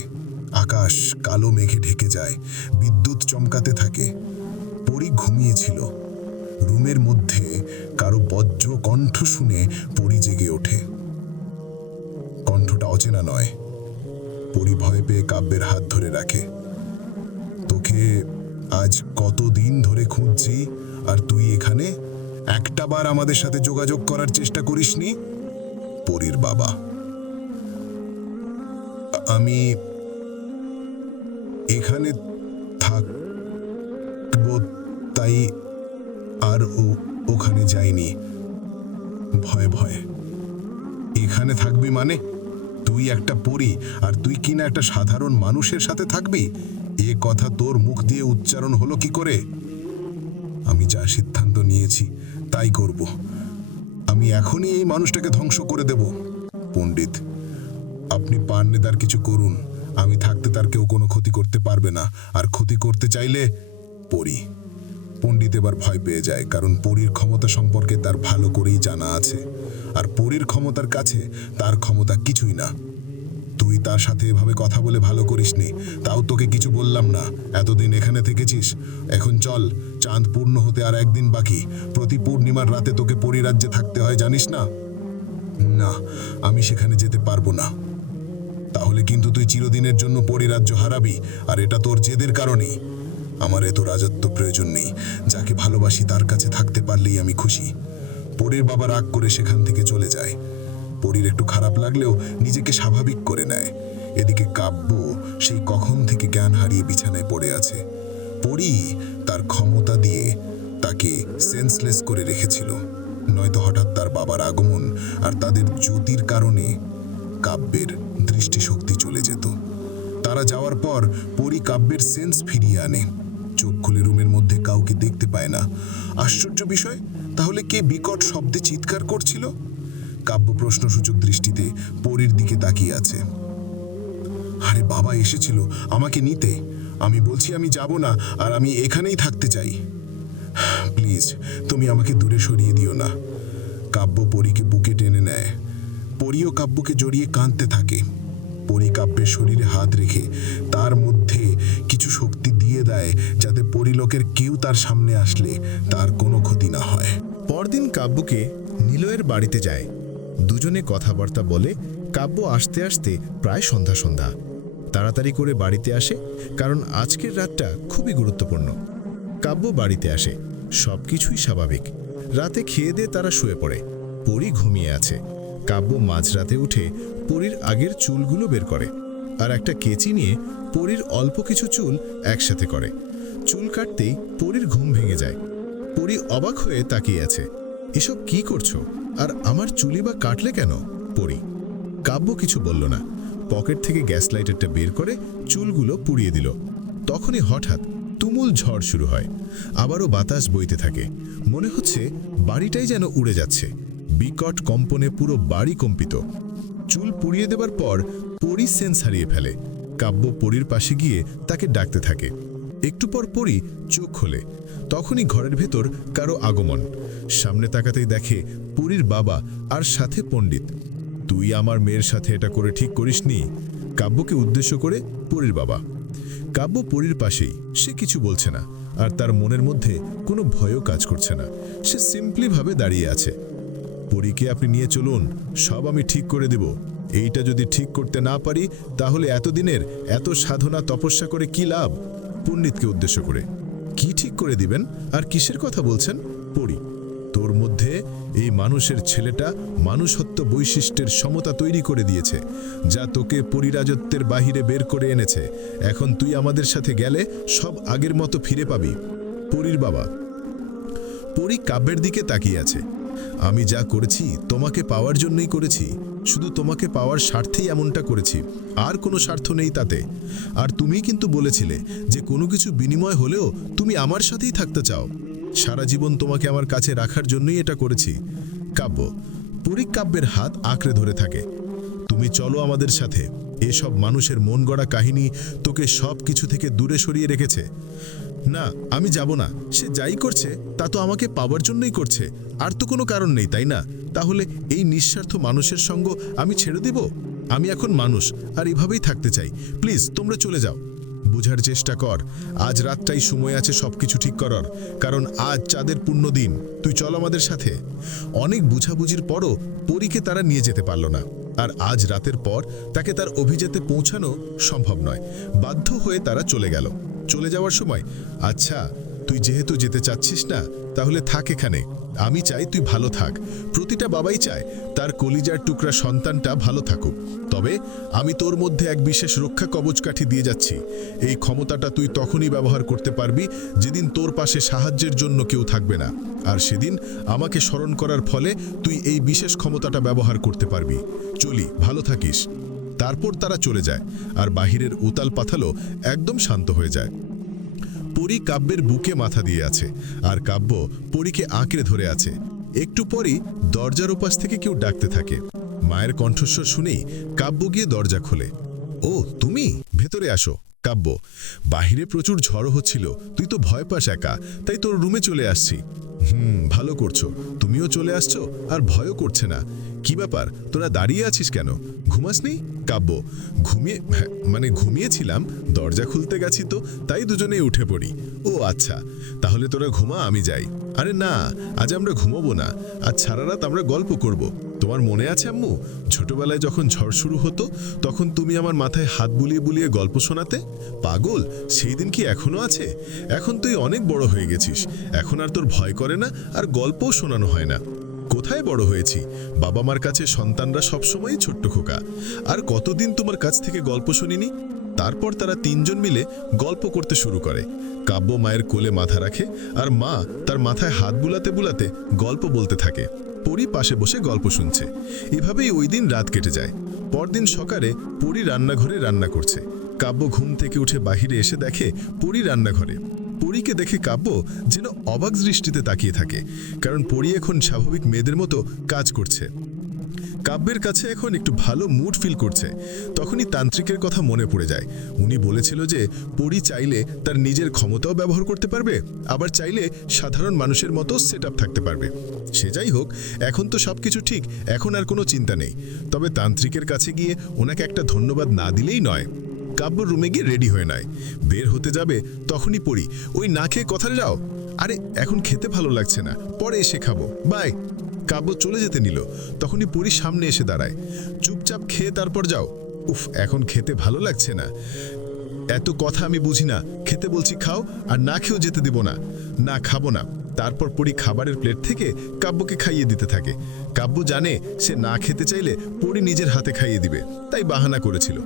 আকাশ কালো মেঘে ঢেকে যায়, বিদ্যুৎ চমকাতে থাকে। পরী ঘুমিয়েছিল। রুমের মধ্যে কারো বজ্র কণ্ঠ শুনে পরী জেগে ওঠে। কণ্ঠটা অচেনা নয়। পরী ভয় পেয়ে কাব্যের হাত ধরে রাখে। তোকে আজ কতদিন ধরে খুঁজছি, আর তুই এখানে? একটা বার আমাদের সাথে যোগাযোগ করার চেষ্টা করিসনি? পরীর বাবা। আমি এখানে থাকব, তাই আর ওখানে যাইনি। ভয়ে ভয়ে। এখানে থাকবি মানে? তুই একটা পরী, আর তুই কিনা একটা সাধারণ মানুষের সাথে থাকবি? এ কথা তোর মুখ দিয়ে উচ্চারণ হলো কি করে? আমি যা সিদ্ধান্ত নিয়েছি তাই করব। আমি এখনই এই মানুষটাকে ধ্বংস করে দেব। পণ্ডিত, আপনি পান্নেদার কিছু করুন। আমি থাকতে তার কেউ কোনো ক্ষতি করতে পারবে না, আর ক্ষতি করতে চাইলে পরী। পণ্ডিত এবার ভয় পেয়ে যায়, কারণ পরীর ক্ষমতা সম্পর্কে তার ভালো করেই জানা আছে, আর পরীর ক্ষমতার কাছে তার ক্ষমতা কিছুই না। তুই তার সাথে এভাবে কথা বলে ভালো করিসনি, তাও তোকে কিছু বললাম না। এতদিন এখানে থেকেছিস, এখন চল। চাঁদ পূর্ণ হতে আর 1 দিন বাকি। প্রতি পূর্ণিমার রাতে তোকে পরীরাজ্যে থাকতে হয়, জানিস না? না, আমি সেখানে যেতে পারবো না। তাহলে কিন্তু তুই চিরদিনের জন্য পরীরাজ্য হারাবি, আর এটা তোর জেদের কারণেই। আমার এত রাজত্ব প্রয়োজন নেই। যাকে ভালোবাসি তার কাছে থাকতে পারলেই আমি খুশি। পরীর বাবা রাগ করে সেখান থেকে চলে যায়। পরীর একটু খারাপ লাগলেও নিজেকে স্বাভাবিক করে নেয়। এদিকে কাব্য সেই কখন থেকে জ্ঞান হারিয়ে বিছানায় পড়ে আছে। পরী তার ক্ষমতা দিয়ে তাকে সেন্সলেস করে রেখেছিল, নয়তো হঠাৎ তার বাবার আগমন আর তাদের জ্যোতির কারণে কাব্যের দৃষ্টিশক্তি চলে যেত। তারা যাওয়ার পর পরী কাব্যের সেন্স ফিরিয়ে আনে। চোখ খুলে রুমের মধ্যে কাউকে দেখতে পায় না। আশ্চর্য বিষয়, তাহলে কে বিকট শব্দে চিৎকার করছিল? কাব্য প্রশ্নসূচক দৃষ্টিতে পরীর দিকে তাকিয়ে আছে। আরে বাবা এসেছিল আমাকে নিতে, আমি বলছি আমি যাব না, আর আমি এখানেই থাকতে চাই। প্লিজ তুমি আমাকে দূরে সরিয়ে দিও না। কাব্য পরীকে বুকে টেনে নেয়। পরীও কাব্যকে জড়িয়ে কাঁদতে থাকে। পরী কাব্যের শরীরে হাত রেখে তার মধ্যে কিছু শক্তি দিয়ে দেয়, যাতে পরীলোকের কেউ তার সামনে আসলে তার কোনো ক্ষতি না হয়। পরদিন কাব্যকে নিলয়ের বাড়িতে যায়। দুজনে কথাবার্তা বলে কাব্য আসতে আসতে প্রায় সন্ধ্যা সন্ধ্যা। তাড়াতাড়ি করে বাড়িতে আসে, কারণ আজকের রাতটা খুবই গুরুত্বপূর্ণ। কাব্য বাড়িতে আসে, সব কিছুই স্বাভাবিক। রাতে খেয়ে দিয়ে তারা শুয়ে পড়ে। পরী ঘুমিয়ে আছে। কাব্য মাঝরাতে উঠে পরীর আগের চুলগুলো বের করে, আর একটা কেচি নিয়ে পরীর অল্প কিছু চুল একসাথে করে। চুল কাটতেই পরীর ঘুম ভেঙে যায়। পরী অবাক হয়ে তাকিয়ে আছে। এসব কি করছো, আর আমার চুলি বা কাটলে কেন? পরী। কাব্য কিছু বলল না। পকেট থেকে গ্যাস লাইটারটা বের করে চুলগুলো পুড়িয়ে দিল। তখনই হঠাৎ তুমুল ঝড় শুরু হয়। আবারও বাতাস বইতে থাকে। মনে হচ্ছে বাড়িটাই যেন উড়ে যাচ্ছে। বিকট কম্পনে পুরো বাড়ি কম্পিত। চুল পুড়িয়ে দেবার পর পরী সেন্স হারিয়ে ফেলে। কাব্য পরীর পাশে গিয়ে তাকে ডাকতে থাকে। একটু পর পরী চোখ খোলে। তখনই ঘরের ভেতর কারো আগমন। সামনে তাকাতেই দেখে পরীর বাবা, আর সাথে পণ্ডিত। তুই আমার মেয়ের সাথে এটা করে ঠিক করিসনি? কাব্যকে উদ্দেশ্য করে পরীর বাবা। কাব্য পরীর পাশেই, সে কিছু বলছে না, আর তার মনের মধ্যে কোনো ভয়ও কাজ করছে না। সে সিম্পলিভাবে দাঁড়িয়ে আছে। পরীকে আপনি নিয়ে চলুন, সব আমি ঠিক করে দেব। এইটা যদি ঠিক করতে না পারি, তাহলে এতদিনের এত সাধনা তপস্যা করে কি লাভ? পণ্ডিতকে উদ্দেশ্য করে। কি ঠিক করে দিবেন, আর কিসের কথা বলছেন? পরী, তোর মধ্যে এই মানুষের ছেলেটা মানুষত্ব বৈশিষ্ট্যের সমতা তৈরি করে দিয়েছে, যা তোকে পরিরাজত্বের বাহিরে বের করে এনেছে। এখন তুই আমাদের সাথে গেলে সব আগের মতো ফিরে পাবি। পরীর বাবা। পরী কাব্যের দিকে তাকিয়ে আছে। আমি যা করেছি তোমাকে পাওয়ার জন্যই করেছি, শুধু তোমাকে পাওয়ার স্বার্থেই এমনটা করেছি, আর কোনো স্বার্থ নেই তাতে। আর তুমি কিন্তু বলেছিলে যে কোনো কিছু বিনিময় হলেও তুমি আমার সাথেই থাকতে চাও। সারা জীবন তোমাকে আমার কাছে রাখার জন্যই এটা করেছি। কাব্য। পরী কাব্যের হাত আঁকড়ে ধরে থাকে। তুমি চলো আমাদের সাথে। এসব মানুষের মন গড়া কাহিনী তোকে সব কিছু থেকে দূরে সরিয়ে রেখেছে। না, আমি যাব না। সে যাই করছে তা তো আমাকে পাওয়ার জন্যই করছে, আর তো কোনো কারণ নেই, তাই না? তাহলে এই নিঃস্বার্থ মানুষের সঙ্গ আমি ছেড়ে দিব? আমি এখন মানুষ, আর এভাবেই থাকতে চাই। প্লিজ তোমরা চলে যাও। বুঝার চেষ্টা কর, আজ রাতটাই সময় আছে সবকিছু ঠিক করার, কারণ আজ চাঁদের পূর্ণ দিন। তুই চল আমাদের সাথে। অনেক বুঝাবুঝির পরও পরীকে তারা নিয়ে যেতে পারল না, আর আজ রাতের পর তাকে তার অভিজাতে পৌঁছানো সম্ভব নয়। বাধ্য হয়ে তারা চলে গেল। চলে যাওয়ার সময়, আচ্ছা তুই যেহেতু যেতে চাচ্ছিস না, তাহলে থাক এখানে। আমি চাই তুই ভালো থাক। প্রতিটা বাবাই চায় তার কলিজার টুকরা সন্তানটা ভালো থাকুক। তবে আমি তোর মধ্যে এক বিশেষ রক্ষা কবচকাঠি দিয়ে যাচ্ছি। এই ক্ষমতাটা তুই তখনই ব্যবহার করতে পারবি যেদিন তোর পাশে সাহায্যের জন্য কেউ থাকবে না, আর সেদিন আমাকে স্মরণ করার ফলে তুই এই বিশেষ ক্ষমতাটা ব্যবহার করতে পারবি। চলি, ভালো থাকিস। তারপর তারা চলে যায়, আর বাহিরের উতাল পাথালও একদম শান্ত হয়ে যায়। পরী কাব্যের বুকে মাথা দিয়ে আছে, আর কাব্য পরীকে আঁকড়ে ধরে আছে। একটু পরই দরজার ওপাশ থেকে কেউ ডাকতে থাকে। মায়ের কণ্ঠস্বর শুনেই কাব্য গিয়ে দরজা খোলে। ও তুমি, ভেতরে আসো। কাব্য। বাহিরে প্রচুর ঝড় হচ্ছিল, তুই তো ভয় পাস একা, তাই তোর রুমে চলে আসছি। ভালো করছো, তুমিও চলে আসছো আর ভয়ও করছে না। কি ব্যাপার, তোরা দাঁড়িয়ে আছিস কেন? ঘুমাসনি? কাব্য। ঘুমিয়েছিলাম, দরজা খুলতে গেছি তো, তাই দুজনেই উঠে পড়ি। ও আচ্ছা, তাহলে তোরা ঘুমা, আমি যাই। আরে না, আজ আমরা ঘুমাবো না, আজ সারা রাত আমরা গল্প করব। তোমার মনে আছে আম্মু, ছোটবেলায় যখন ঝড় শুরু হতো তখন তুমি আমার মাথায় হাত বুলিয়ে বুলিয়ে গল্প শোনাতে? পাগল, সেই দিন কি এখনো আছে? এখন তুই অনেক বড় হয়ে গেছিস, এখন আর তোর ভয় করে না, আর গল্পও শোনানো হয় না। কোথায় বড় হয়েছি? বাবা মার কাছে সন্তানরা সবসময়ই ছোট্ট খোকা। আর কতদিন তোমার কাছ থেকে গল্প শুনিনি? তারপর তারা তিনজন মিলে গল্প করতে শুরু করে। কাব্য মায়ের কোলে মাথা রাখে, আর মা তার মাথায় হাত বুলাতে বুলাতে গল্প বলতে থাকে। পরী পাশে বসে গল্প শুনছে। এভাবেই ওই দিন রাত কেটে যায়। পরদিন সকালে পরী রান্নাঘরে রান্না করছে। কাব্য ঘুম থেকে উঠে বাহিরে এসে দেখে পরী রান্নাঘরে। পরীকে দেখে কাব্য যেন অবাক দৃষ্টিতে তাকিয়ে থাকে, কারণ পরী এখন স্বাভাবিক মেয়েদের মতো কাজ করছে। কাব্যের কাছে এখন একটু ভালো মুড ফিল করছে। তখনই তান্ত্রিকের কথা মনে পড়ে যায়। উনি বলেছিল যে পরী চাইলে তার নিজের ক্ষমতাও ব্যবহার করতে পারবে, আবার চাইলে সাধারণ মানুষের মতো সেটআপ থাকতে পারবে। সে যাই হোক, এখন তো সবকিছু ঠিক, এখন আর কোনো চিন্তা নেই। তবে তান্ত্রিকের কাছে গিয়ে ওনাকে একটা ধন্যবাদ না দিলেই নয়। কাব্য রুমে গিয়ে রেডি হয়ে নেয়, বের হতে যাবে তখনই পড়ি, ওই না খেয়ে কোথায় যাও? আরে এখন খেতে ভালো লাগছে না, পরে এসে খাবো, বাই। কাব্য চলে যেতে নিল, তখনই পরি সামনে এসে দাঁড়ায়। চুপচাপ খেয়ে তারপর যাও। উফ, এখন খেতে ভালো লাগছে না। এত কথা আমি বুঝি না, খেতে বলছি খাও, আর না খেয়েও যেতে দিব না। না, খাবো না। তারপর পরি খাবারের প্লেট থেকে কাব্যকে খাইয়ে দিতে থাকে। কাব্য জানে সে না খেতে চাইলে পরি নিজের হাতে খাইয়ে দিবে, তাই বাহানা করেছিল।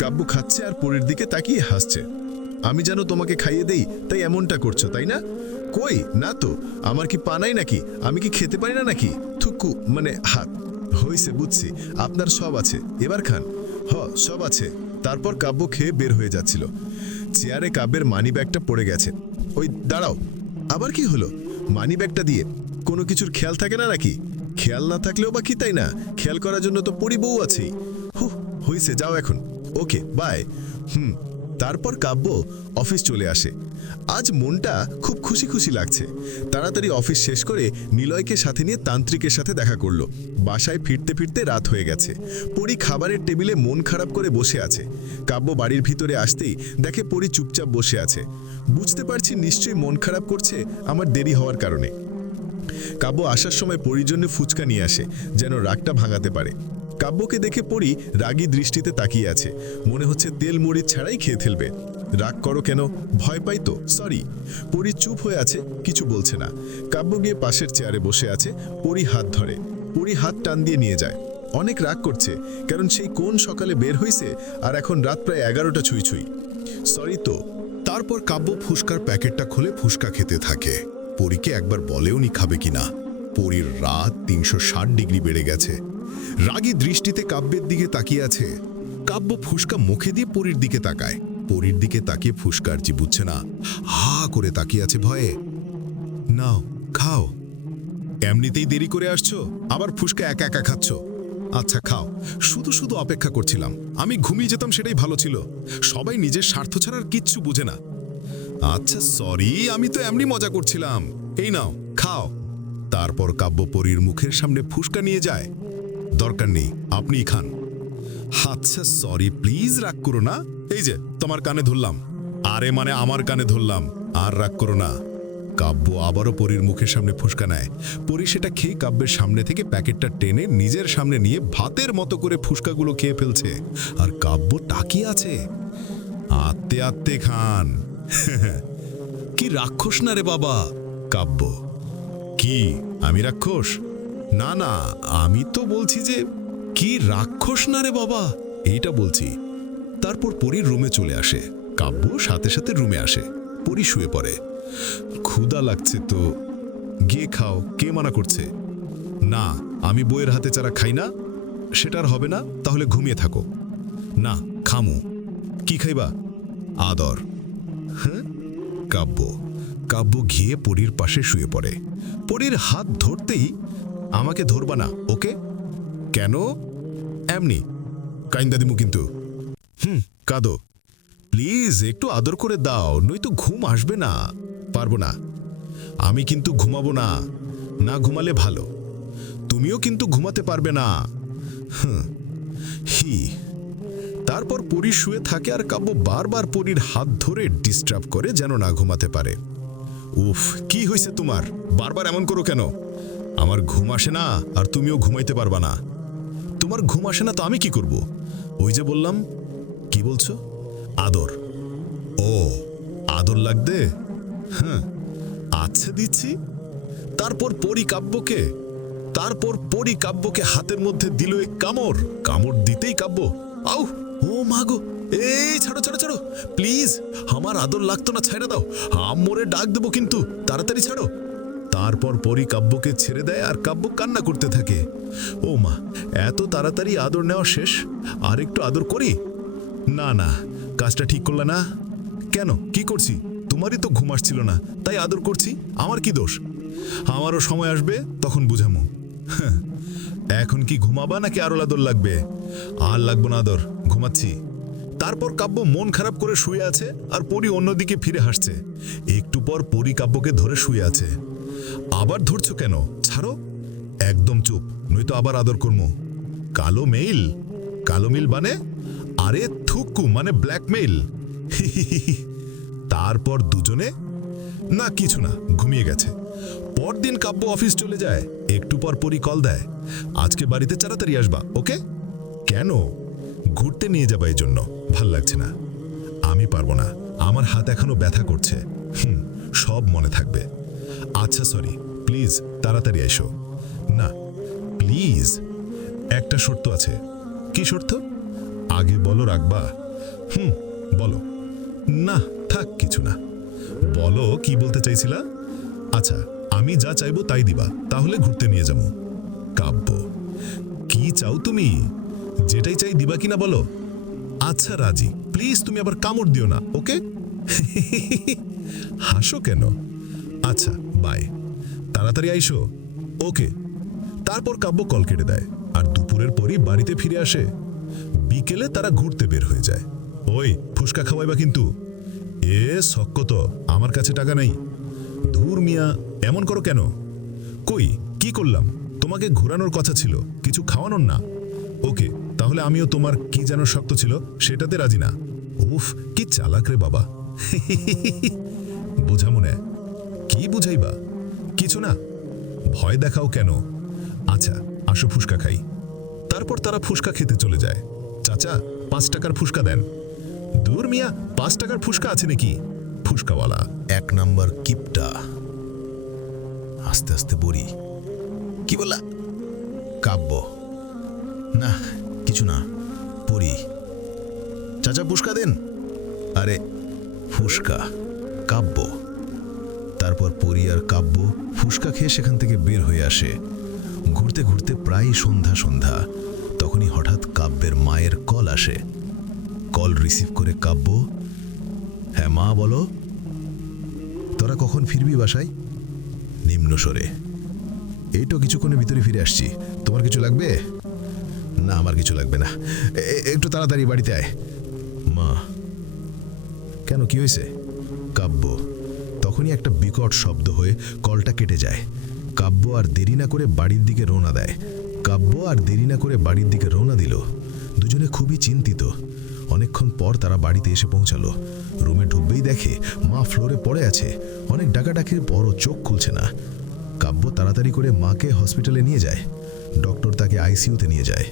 কাব্য খাচ্ছে আর পরির দিকে তাকিয়ে হাসছে। আমি যেন তোমাকে খাইয়ে দেই তাই এমনটা করছো, তাই না? কই না তো, আমার কি পা নাই নাকি? আমি কি খেতে পারি না নাকি? থুকু মানে হাত। হইছে, বুঝছি, আপনার সব আছে, এবার খান। সব আছে। তারপর কাব্য খেয়ে বের হয়ে যাচ্ছিল। চেয়ারে কাব্যের মানি ব্যাগটা পড়ে গেছে। ওই দাঁড়াও, আবার কি হলো? মানি ব্যাগটা দিয়ে কোনো কিছুর খেয়াল থাকে না নাকি? খেয়াল না থাকলেও বা কি, তাই না? খেয়াল করার জন্য তো পরি বউ আছেই। হইছে, যাও এখন। ওকে, বাই। তারপর কাব্য অফিস চলে আসে। আজ মনটা খুব খুশি খুশি লাগছে। তাড়াতাড়ি অফিস শেষ করে নিলয়কে সাথে নিয়ে তান্ত্রিকের সাথে দেখা করলো। বাসায় ফিরতে ফিরতে রাত হয়ে গেছে। পরি খাবারের টেবিলে মন খারাপ করে বসে আছে। কাব্য বাড়ির ভিতরে আসতেই দেখে পরি চুপচাপ বসে আছে। বুঝতে পারছি নিশ্চয়ই মন খারাপ করছে আমার দেরি হওয়ার কারণে। কাব্য আসার সময় পরির জন্য ফুচকা নিয়ে আসে, যেন রাগটা ভাঙাতে পারে। কাব্যকে দেখে পরি রাগী দৃষ্টিতে তাকিয়ে আছে, মনে হচ্ছে তেল মরিচ ছাড়াই খেয়ে ফেলবে। রাগ করো কেন? ভয় পাই তো, সরি। পরি চুপ হয়ে আছে, কিছু বলছে না। কাব্য গিয়ে পাশের চেয়ারে বসে আছে। পরি হাত ধরে, পরি হাত টান দিয়ে নিয়ে যায়। অনেক রাগ করছে, কারণ সেই কোন সকালে বের হইছে আর এখন রাত প্রায় 11টা ছুঁই ছুঁই। সরি তো। তারপর কাব্য ফুসকার প্যাকেটটা খুলে ফুসকা খেতে থাকে। পরীকে একবার বলেও নি খাবে কিনা। পরীর রাত 360 ডিগ্রি বেড়ে গেছে। রাগী দৃষ্টিতে কাব্যের দিকে তাকিয়ে আছে। কাব্য ফুসকা মুখে দিয়ে পরীর দিকে তাকায়। পরীর দিকে তাকিয়ে ফুসকার জি বুঝছে না, হা করে তাকিয়ে আছে ভয়ে। নাও, খাও। এমনিতেই দেরি করে আসছো, আবার ফুসকা একা একা খাচ্ছ। আচ্ছা খাও, শুধু শুধু অপেক্ষা করছিলাম। আমি ঘুমিয়ে যেতাম, সেটাই ভালো ছিল। সবাই নিজের স্বার্থ ছাড়া আর কিচ্ছু বোঝে না। আচ্ছা সরি, আমি তো এমনি মজা করছিলাম। এই নাও, খাও। তারপর কাব্য পরীর মুখের সামনে ফুসকা নিয়ে যায়। দরকার নেই, আপনিই খান। আচ্ছা সরি, প্লিজ রাগ করো না। এই যে তোমার কানে ধরলাম। আরে মানে আমার কানে ধরলাম, আর রাগ করো না। কাব্য আবারও পরীর মুখের সামনে ফুসকা নেয়। পরী সেটা খেয়ে কাব্যের সামনে থেকে প্যাকেটটা টেনে নিজের সামনে নিয়ে ভাতের মতো করে ফুসকাগুলো খেয়ে ফেলছে। আর কাব্য তাকিয়ে আছে। আত্তে আত্তে খান। কি রাক্ষস না রে বাবা? কাব্য, কি আমি রাক্ষস? না না, আমি তো বলছি যে কি রাক্ষস না রে বাবা, এইটা বলছি। তারপর পরীর রুমে চলে আসে। কাব্য সাথে সাথে রুমে আসে। পরী শুয়ে পড়ে। ক্ষুধা লাগছে তো, গিয়ে খাও, কে মানা করছে? না, আমি বইয়ের হাতে চারা খাই না। সেটার হবে না, তাহলে ঘুমিয়ে থাকো। না, খামু। কি খাইবা? আদর। হ্যাঁ? কাব্য কাব্য ঘিয়ে পরীর পাশে শুয়ে পড়ে। পরীর হাত ধরতেই, আমাকে ধরবা না, ওকে? কেন? এমনি কাইন্দা দিমু কিন্তু। কাঁদো। প্লিজ একটু আদর করে দাও, নয়তো ঘুম আসবে না। পারবো না। আমি কিন্তু ঘুমাবো না। না ঘুমালে ভালো। তুমিও কিন্তু ঘুমাতে পারবে না। হি। তারপর পরী শুয়ে থাকে আর কাব্য বারবার পরীর হাত ধরে ডিস্টার্ব করে যেন না ঘুমাতে পারে। উফ, কি হয়েছে তোমার? বারবার এমন করো কেন? আমার ঘুম আসে না, আর তুমিও ঘুমাইতে পারবা না। তোমার ঘুম আসে না তো আমি কি করব? ওই যে বললাম। কি বলছো? আদর। ও, আদর লাগবে? হ্যাঁ, আচ্ছা দিচ্ছি। তারপর পরী কাব্যকে হাতের মধ্যে দিল এক কামড়। কামড় দিতেই কাব্য, আউ, ও মাগো, এই ছাড়ো ছাড়ো ছাড়ো, প্লিজ, আমার আদর লাগতো না, ছাইড়া দাও, আম্মরে ডাক দেবো কিন্তু, তাড়াতাড়ি ছাড়ো। তারপর পরী কাব্যকে ছেড়ে দেয় আর কাব্য কান্না করতে থাকে। ও মা, এত তাড়াতাড়ি আদর নেওয়া শেষ? আর একটু আদর করি? না না, কাজটা ঠিক করলে না। কেন, কি করছি? তোমারই তো ঘুম আসছিল না, তাই আদর করছি। আমার কি দোষ? আমারও সময় আসবে, তখন বুঝামো। এখন কি ঘুমাবা নাকি আরো আদর লাগবে? আর লাগবো না আদর, ঘুমাচ্ছি। তারপর কাব্য মন খারাপ করে শুয়ে আছে আর পরি অন্যদিকে ফিরে হাসছে। একটু পর পরি কাব্যকে ধরে শুয়ে আছে। আবার ধরছো কেন? ছাড়ো। একদম চুপ, নয়তো আবার আদর করবো। কালো মেইল? কালো মিল মানে? আরে থুকু মানে ব্ল্যাকমেইল। তারপর দুজনে না কিছু না, ঘুমিয়ে গেছে। পরদিন কাব্য অফিস চলে যায়। একটু পর পরি কল দেয়, আজকে বাড়িতে তাড়াতাড়ি আসবা, ওকে? কেন? ঘুরতে নিয়ে যাবা এই জন্য। ভাল লাগছে না। আমি পারবো না, আমার হাত এখনো ব্যথা করছে। সব মনে থাকবে। আচ্ছা সরি, প্লিজ তাড়াতাড়ি এসো। না প্লিজ, একটা শর্ত আছে। কি শর্ত? আগে বলো, রাখবা? বলো। না থাক, কিছু না। বলো কি বলতে চাইছিলা? আচ্ছা, আমি যা চাইবো তাই দিবা, তাহলে ঘুরতে নিয়ে যাবো। কাব্য, কি চাও তুমি? যেটাই চাই দিবা কিনা বলো। আচ্ছা রাজি, প্লিজ তুমি আবার কামড় দিও না, ওকে? হাসো কেন? আচ্ছা বাই, তাড়াতাড়ি আইসো, ওকে। তারপর কাব্য কল কেটে দেয় আর দুপুরের পরই বাড়িতে ফিরে আসে। বিকেলে তারা ঘুরতে বের হয়ে যায়। ওই ফুসকা খাওয়াইবা কিন্তু। এ শক্ক তো, আমার কাছে টাকা নেই। ধুর মিয়া, এমন করো কেন? কই কি করলাম? তোমাকে ঘোরানোর কথা ছিল, কিছু খাওয়ানোর না। ওকে, তাহলে আমিও তোমার কি যেন শক্ত ছিল সেটাতে রাজি না। উফ, কি চালাক রে বাবা। বুঝা মনে? কি বুঝাইবা? কিছু না। ভয় দেখাও কেন? আচ্ছা আসো ফুসকা খাই। তারপর তারা ফুসকা খেতে চলে যায়। চাচা 5 টাকার ফুসকা দেন। দূর মিয়া, 5 টাকার ফুসকা আছে নাকি? ফুসকাওয়ালা 1 নাম্বার কিপটা। আস্তে আস্তে বলি, কি বললা? কাব্য, না কিছু না। পরি, চাচা ফুসকা দেন। আরে ফুসকা, কাব্য। তারপর পরি আর কাব্য ফুসকা খেয়ে সেখান থেকে বের হয়ে আসে। ঘুরতে ঘুরতে প্রায় সন্ধ্যা। তখনই হঠাৎ কাব্যের মায়ের কল আসে। কল রিসিভ করে কাব্য, হ্যাঁ মা বলো। তোরা কখন ফিরবি বাসায়? নিম্ন স্বরে, এই তো কিছুক্ষণের ভিতরে ফিরে আসছি। তোমার কিছু লাগবে? না আমার কিছু লাগবে না, একটু তাড়াতাড়ি বাড়িতে আয়। মা, কেন কি হয়েছে? কাব্য। তখনই একটা বিকট শব্দ হয়ে কলটা কেটে যায়। কাব্য আর দেরি না করে বাড়ির দিকে রওনা দিল। দুজনে খুবই চিন্তিত। অনেকক্ষণ পর তারা বাড়িতে এসে পৌঁছালো। রুমে ঢুকবেই দেখে মা ফ্লোরে পড়ে আছে। অনেক ডাকাডাকির পরও চোখ খুলছে না। কাব্য তাড়াতাড়ি করে মাকে হসপিটালে নিয়ে যায়। ডক্টর তাকে আইসিইউতে নিয়ে যায়।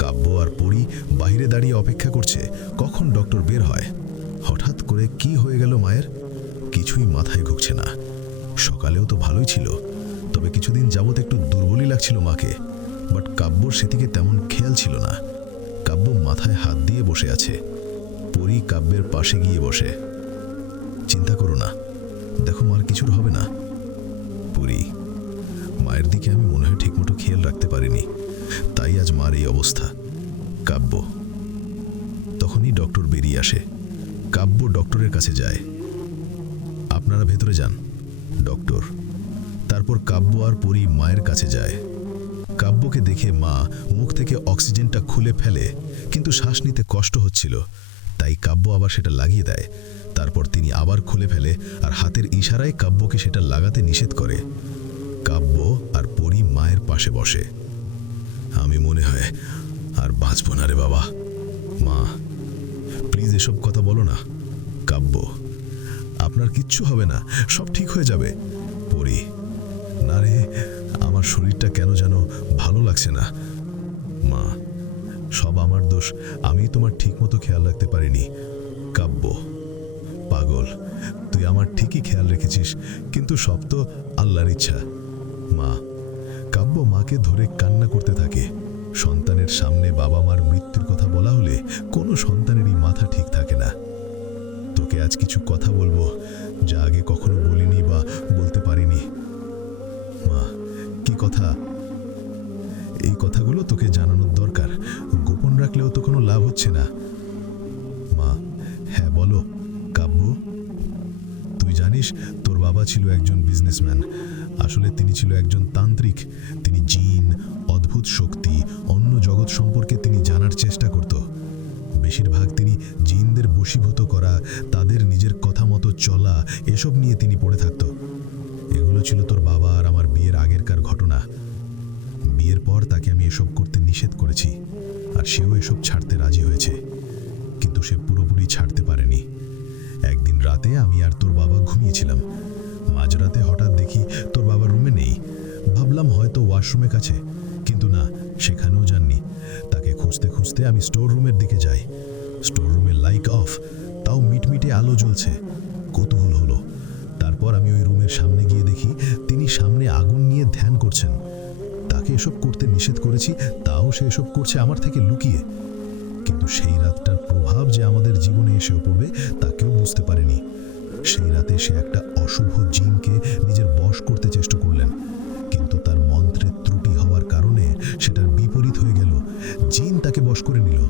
কাব্য আর পরি বাইরে দাঁড়িয়ে অপেক্ষা করছে কখন ডক্টর বের হয়। হঠাৎ করে কি হয়ে গেল মায়ের? কিছুই মাথায় ঢুকছে না। সকালেও তো ভালোই ছিল, তবে কিছুদিন যাবত একটু দুর্বলই লাগছিল মাকে। বাট কাব্যর সেদিকে তেমন খেয়াল ছিল না। কাব্য মাথায় হাত দিয়ে বসে আছে। পরি কাব্যের পাশে গিয়ে বসে। চিন্তা করো না, দেখো মার কিছুর হবে না। পরি, মায়ের দিকে আমি মনে হয় ঠিকমতো খেয়াল রাখতে পারিনি, তাই আজ মার এই অবস্থা। কাব্য। তখনই ডক্টর বেরিয়ে আসে। কাব্য ডক্টরের কাছে যায়। আপনারা ভেতরে যান। ডক্টর। তারপর কাব্য আর পরি মায়ের কাছে যায়। কাব্যকে দেখে মা মুখ থেকে অক্সিজেনটা খুলে ফেলে, কিন্তু শ্বাস নিতে কষ্ট হচ্ছিল, তাই কাব্য আবার সেটা লাগিয়ে দেয়। তারপর তিনি আবার খুলে ফেলে আর হাতের ইশারায় কাব্যকে সেটা লাগাতে নিষেধ করে। কাব্য আর পরি মায়ের পাশে বসে। আমি মনে হয় আর বাঁচব না রে বাবা। মা প্লিজ এসব কথা বলো না। কাব্য, আপনার কিচ্ছু হবে না, সব ঠিক হয়ে যাবে। পরি, না রে, আমার শরীরটা কেন যেন ভালো লাগছে না। মা, সব আমার দোষ, আমি তোমার ঠিকমতো খেয়াল রাখতে পারিনি। কাব্য, পাগল, তুই আমার ঠিকই খেয়াল রেখেছিস, কিন্তু সব তো আল্লাহর ইচ্ছা। মা। কাব্য মাকে ধরে কান্না করতে থাকে। সন্তানের সামনে বাবা মার মৃত্যুর কথা বলা হলে কোনো সন্তানেরই মাথা ঠিক থাকে না। তোকে আজ কিছু কথা বলবো যা আগে কখনো বলিনি বা বলতে পারিনি। মা, কি কথা? এই কথাগুলো তোকে জানানোর দরকার, গোপন রাখলেও তো কোনো লাভ হচ্ছে না। মা, হ্যাঁ বলো। কাব্য, তুই জানিস তোর বাবা ছিল একজন বিজনেসম্যান, আসলে তিনি ছিল একজন তান্ত্রিক। তিনি জিন, অদ্ভুত শক্তি, অন্য জগৎ সম্পর্কে তিনি জানার চেষ্টা করত। বেশিরভাগ তিনি জিনদের বশীভূত করা, তাদের নিজের কথা মতো চলা, এসব নিয়ে তিনি পড়ে থাকত। এগুলো ছিল তোর বাবা আর আমার বিয়ের আগেরকার ঘটনা। বিয়ের পর তাকে আমি এসব করতে নিষেধ করেছি, আর সেও এসব ছাড়তে রাজি হয়েছে, কিন্তু সে পুরোপুরি ছাড়তে পারেনি। একদিন রাতে আমি আর তোর বাবা ঘুমিয়েছিলাম। মাঝরাতে হঠাৎ দেখি তোর বাবা রুমে নেই। ভাবলাম হয়তো ওয়াশরুমের কাছে, কিন্তু না, সেখানেও যাননি। তাকে খুঁজতে খুঁজতে আমি স্টোর রুমের দিকে যাই। স্টোর রুমের লাইট অফ, তাও মিটমিটে আলো জ্বলছে। কৌতূহল হলো। তারপর আমি ওই রুমের সামনে গিয়ে দেখি তিনি সামনে আগুন নিয়ে ধ্যান করছেন। তাকে এসব করতে নিষেধ করেছি, তাও সে এসব করছে আমার থেকে লুকিয়ে। কিন্তু সেই রাতটার প্রভাব যে আমাদের জীবনে এসেও পড়বে তা কেউ বুঝতে পারেনি। সেই রাতে সে একটা অশুভ জিনকে নিজের বশ করতে চেষ্টা করলেন, কিন্তু তার মন্ত্রের ত্রুটি হওয়ার কারণে সেটার বিপরীত হয়ে গেল। জিন তাকে বশ করে নিল।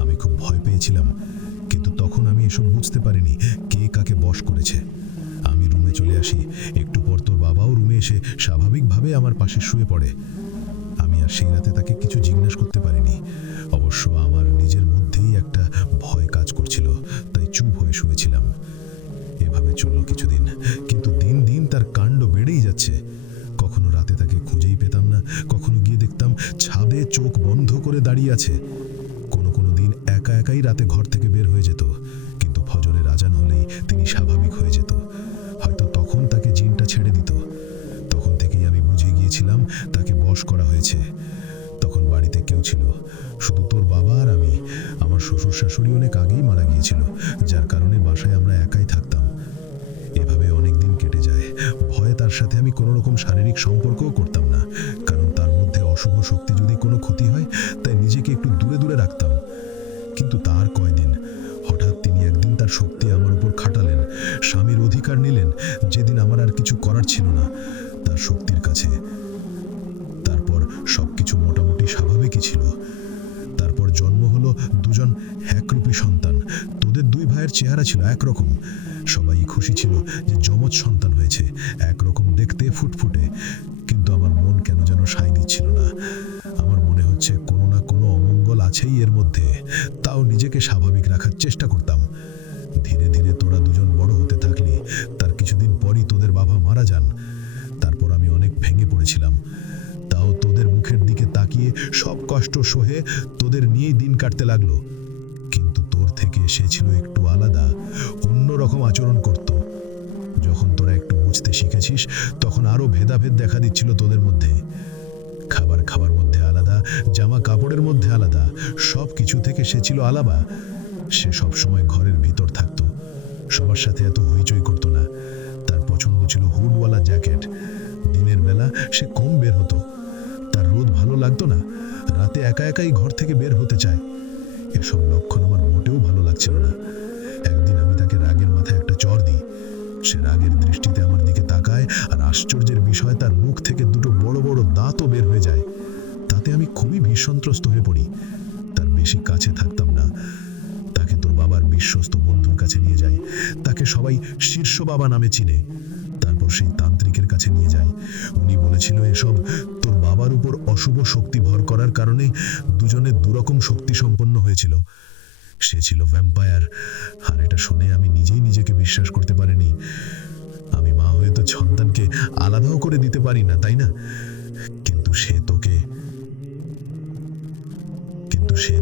আমি খুব ভয় পেয়েছিলাম, কিন্তু তখন আমি এসব বুঝতে পারিনি কে কাকে বশ করেছে। আমি রুমে চলে আসি। একটু পর তোর বাবাও রুমে এসে স্বাভাবিকভাবে আমার পাশে শুয়ে পড়ে। আমি আর সেই রাতে তাকে কিছু জিজ্ঞাসা করতে পারিনি। অবশ্য আমার নিজের মধ্যেই একটা ভয় কাজ করছিল, তাই চুপ হয়ে শুয়েছিলাম। এভাবে চলল কিছুদিন, কিন্তু দিন দিন তার কাণ্ড বেড়েই যাচ্ছে। কখনো রাতে তাকে খুঁজেই পেতাম না, কখনো গিয়ে দেখতাম ছাদে চোখ বন্ধ করে দাঁড়িয়ে আছে। কোনো কোনো দিন একা একাই রাতে ঘর থেকে বের হয়ে যেত, কিন্তু ফজরের আজান হলেই তিনি স্বাভাবিক হয়ে যেত। হয়তো তখন তাকে জিনটা ছেড়ে দিত। তখন থেকেই আমি বুঝে গিয়েছিলাম তাকে বশ করা হয়েছে। তখন বাড়িতে কেউ ছিল, শুধু তোর বাবা আর আমি। আমার শ্বশুর শাশুড়ি অনেক আগেই মারা গিয়েছিল, যার কারণে বাসায় আমরা একাই থাকতাম। এভাবে অনেক দিন কেটে যায়। ভয়ে তার সাথে আমি কোনো রকম শারীরিক সম্পর্কও করতাম না, কারণ তার মধ্যে অশুভ শক্তি যদি কোনো ক্ষতি হয়, তাই নিজেকে একটু দূরে দূরে রাখতাম। কিন্তু তার কয়দিন, হঠাৎ তিনি একদিন তার শক্তি আমার উপর খাটালেন, স্বামীর অধিকার নিলেন, যেদিন আমার আর কিছু করার ছিল না তার শক্তির কাছে। তারপর সবকিছু মোটামুটি স্বাভাবিকই ছিল। তারপর জন্ম হলো দুজন একরূপী সন্তান। তোদের দুই ভাইয়ের চেহারা ছিল একরকম। সবাই খুশি ছিল যে যমজ সন্তান হয়েছে, একরকম দেখতে, ফুটফুটে। কিন্তু আমার মন কেন যেন সায় দিচ্ছিল না। আমার মনে হচ্ছে কোনো না কোনো অমঙ্গল আছেই এর মধ্যে। তাও নিজেকে স্বাভাবিক রাখার চেষ্টা করতাম। ধীরে ধীরে তোরা দুজন বড় হতে থাকলি। তার কিছুদিন পরই তোদের বাবা মারা যান। তারপর আমি অনেক ভেঙে পড়েছিলাম। তাও তোদের মুখের দিকে তাকিয়ে সব কষ্ট সহে তোদের নিয়েই দিন কাটতে লাগলো। কিন্তু তোর থেকে সে ছিল একটু আলাদা, অন্যরকম আচরণ করত। যখন তোরা একটু বুঝতে শিখেছিস, তখন আরো ভেদাভেদ দেখা দিচ্ছিল তোদের মধ্যে। খাবার খাবার মধ্যে আলাদা, জামা কাপড়ের মধ্যে আলাদা, সব কিছু থেকে সে ছিল আলাদা। সে সব সময় ঘরের ভিতর থাকতো, সবার সাথে এত হইচই করতো না। তার পছন্দ ছিল হুডওয়ালা জ্যাকেট। দিনের বেলা সে কম বের হতো। তার রোদ ভালো লাগতো না, রাতে একা একাই ঘর থেকে বের হতে চায়। এসব লক্ষণ আমার মোটেও ভালো লাগছিল না। একদিন আমি তাকে রাগের মাথায় একটা চড় দিই। সে রাগের দৃষ্টিতে আমার দিকে তাকায়, আর আশ্চর্যের বিষয় তার মুখ থেকে দুটো বড় বড় দাঁতও বের হয়ে যায়। তাতে আমি খুবই ভীষণত্রস্ত হয়ে পড়ি। তার বেশি কাছে থাকতাম না। তাকে তোর বাবার বিশ্বস্ত বন্ধুর কাছে নিয়ে যাই। তাকে সবাই শীর্ষ বাবা নামে চিনে। তারপর সেই তান্ত্রিকের কাছে নিয়ে যাই। উনি বলেছিল এসব তোর বাবার উপর অশুভ শক্তি ভর করার কারণে দুজনের দুরকম শক্তি সম্পন্ন হয়েছিল। সে ছিল ভ্যাম্পায়ার। আর এটা শুনে আমি নিজেই নিজেকে বিশ্বাস করতে পারিনি। আমি মা হয়ে তো সন্তানকে আলাদাও করে দিতে পারি না, তাই না? কিন্তু সে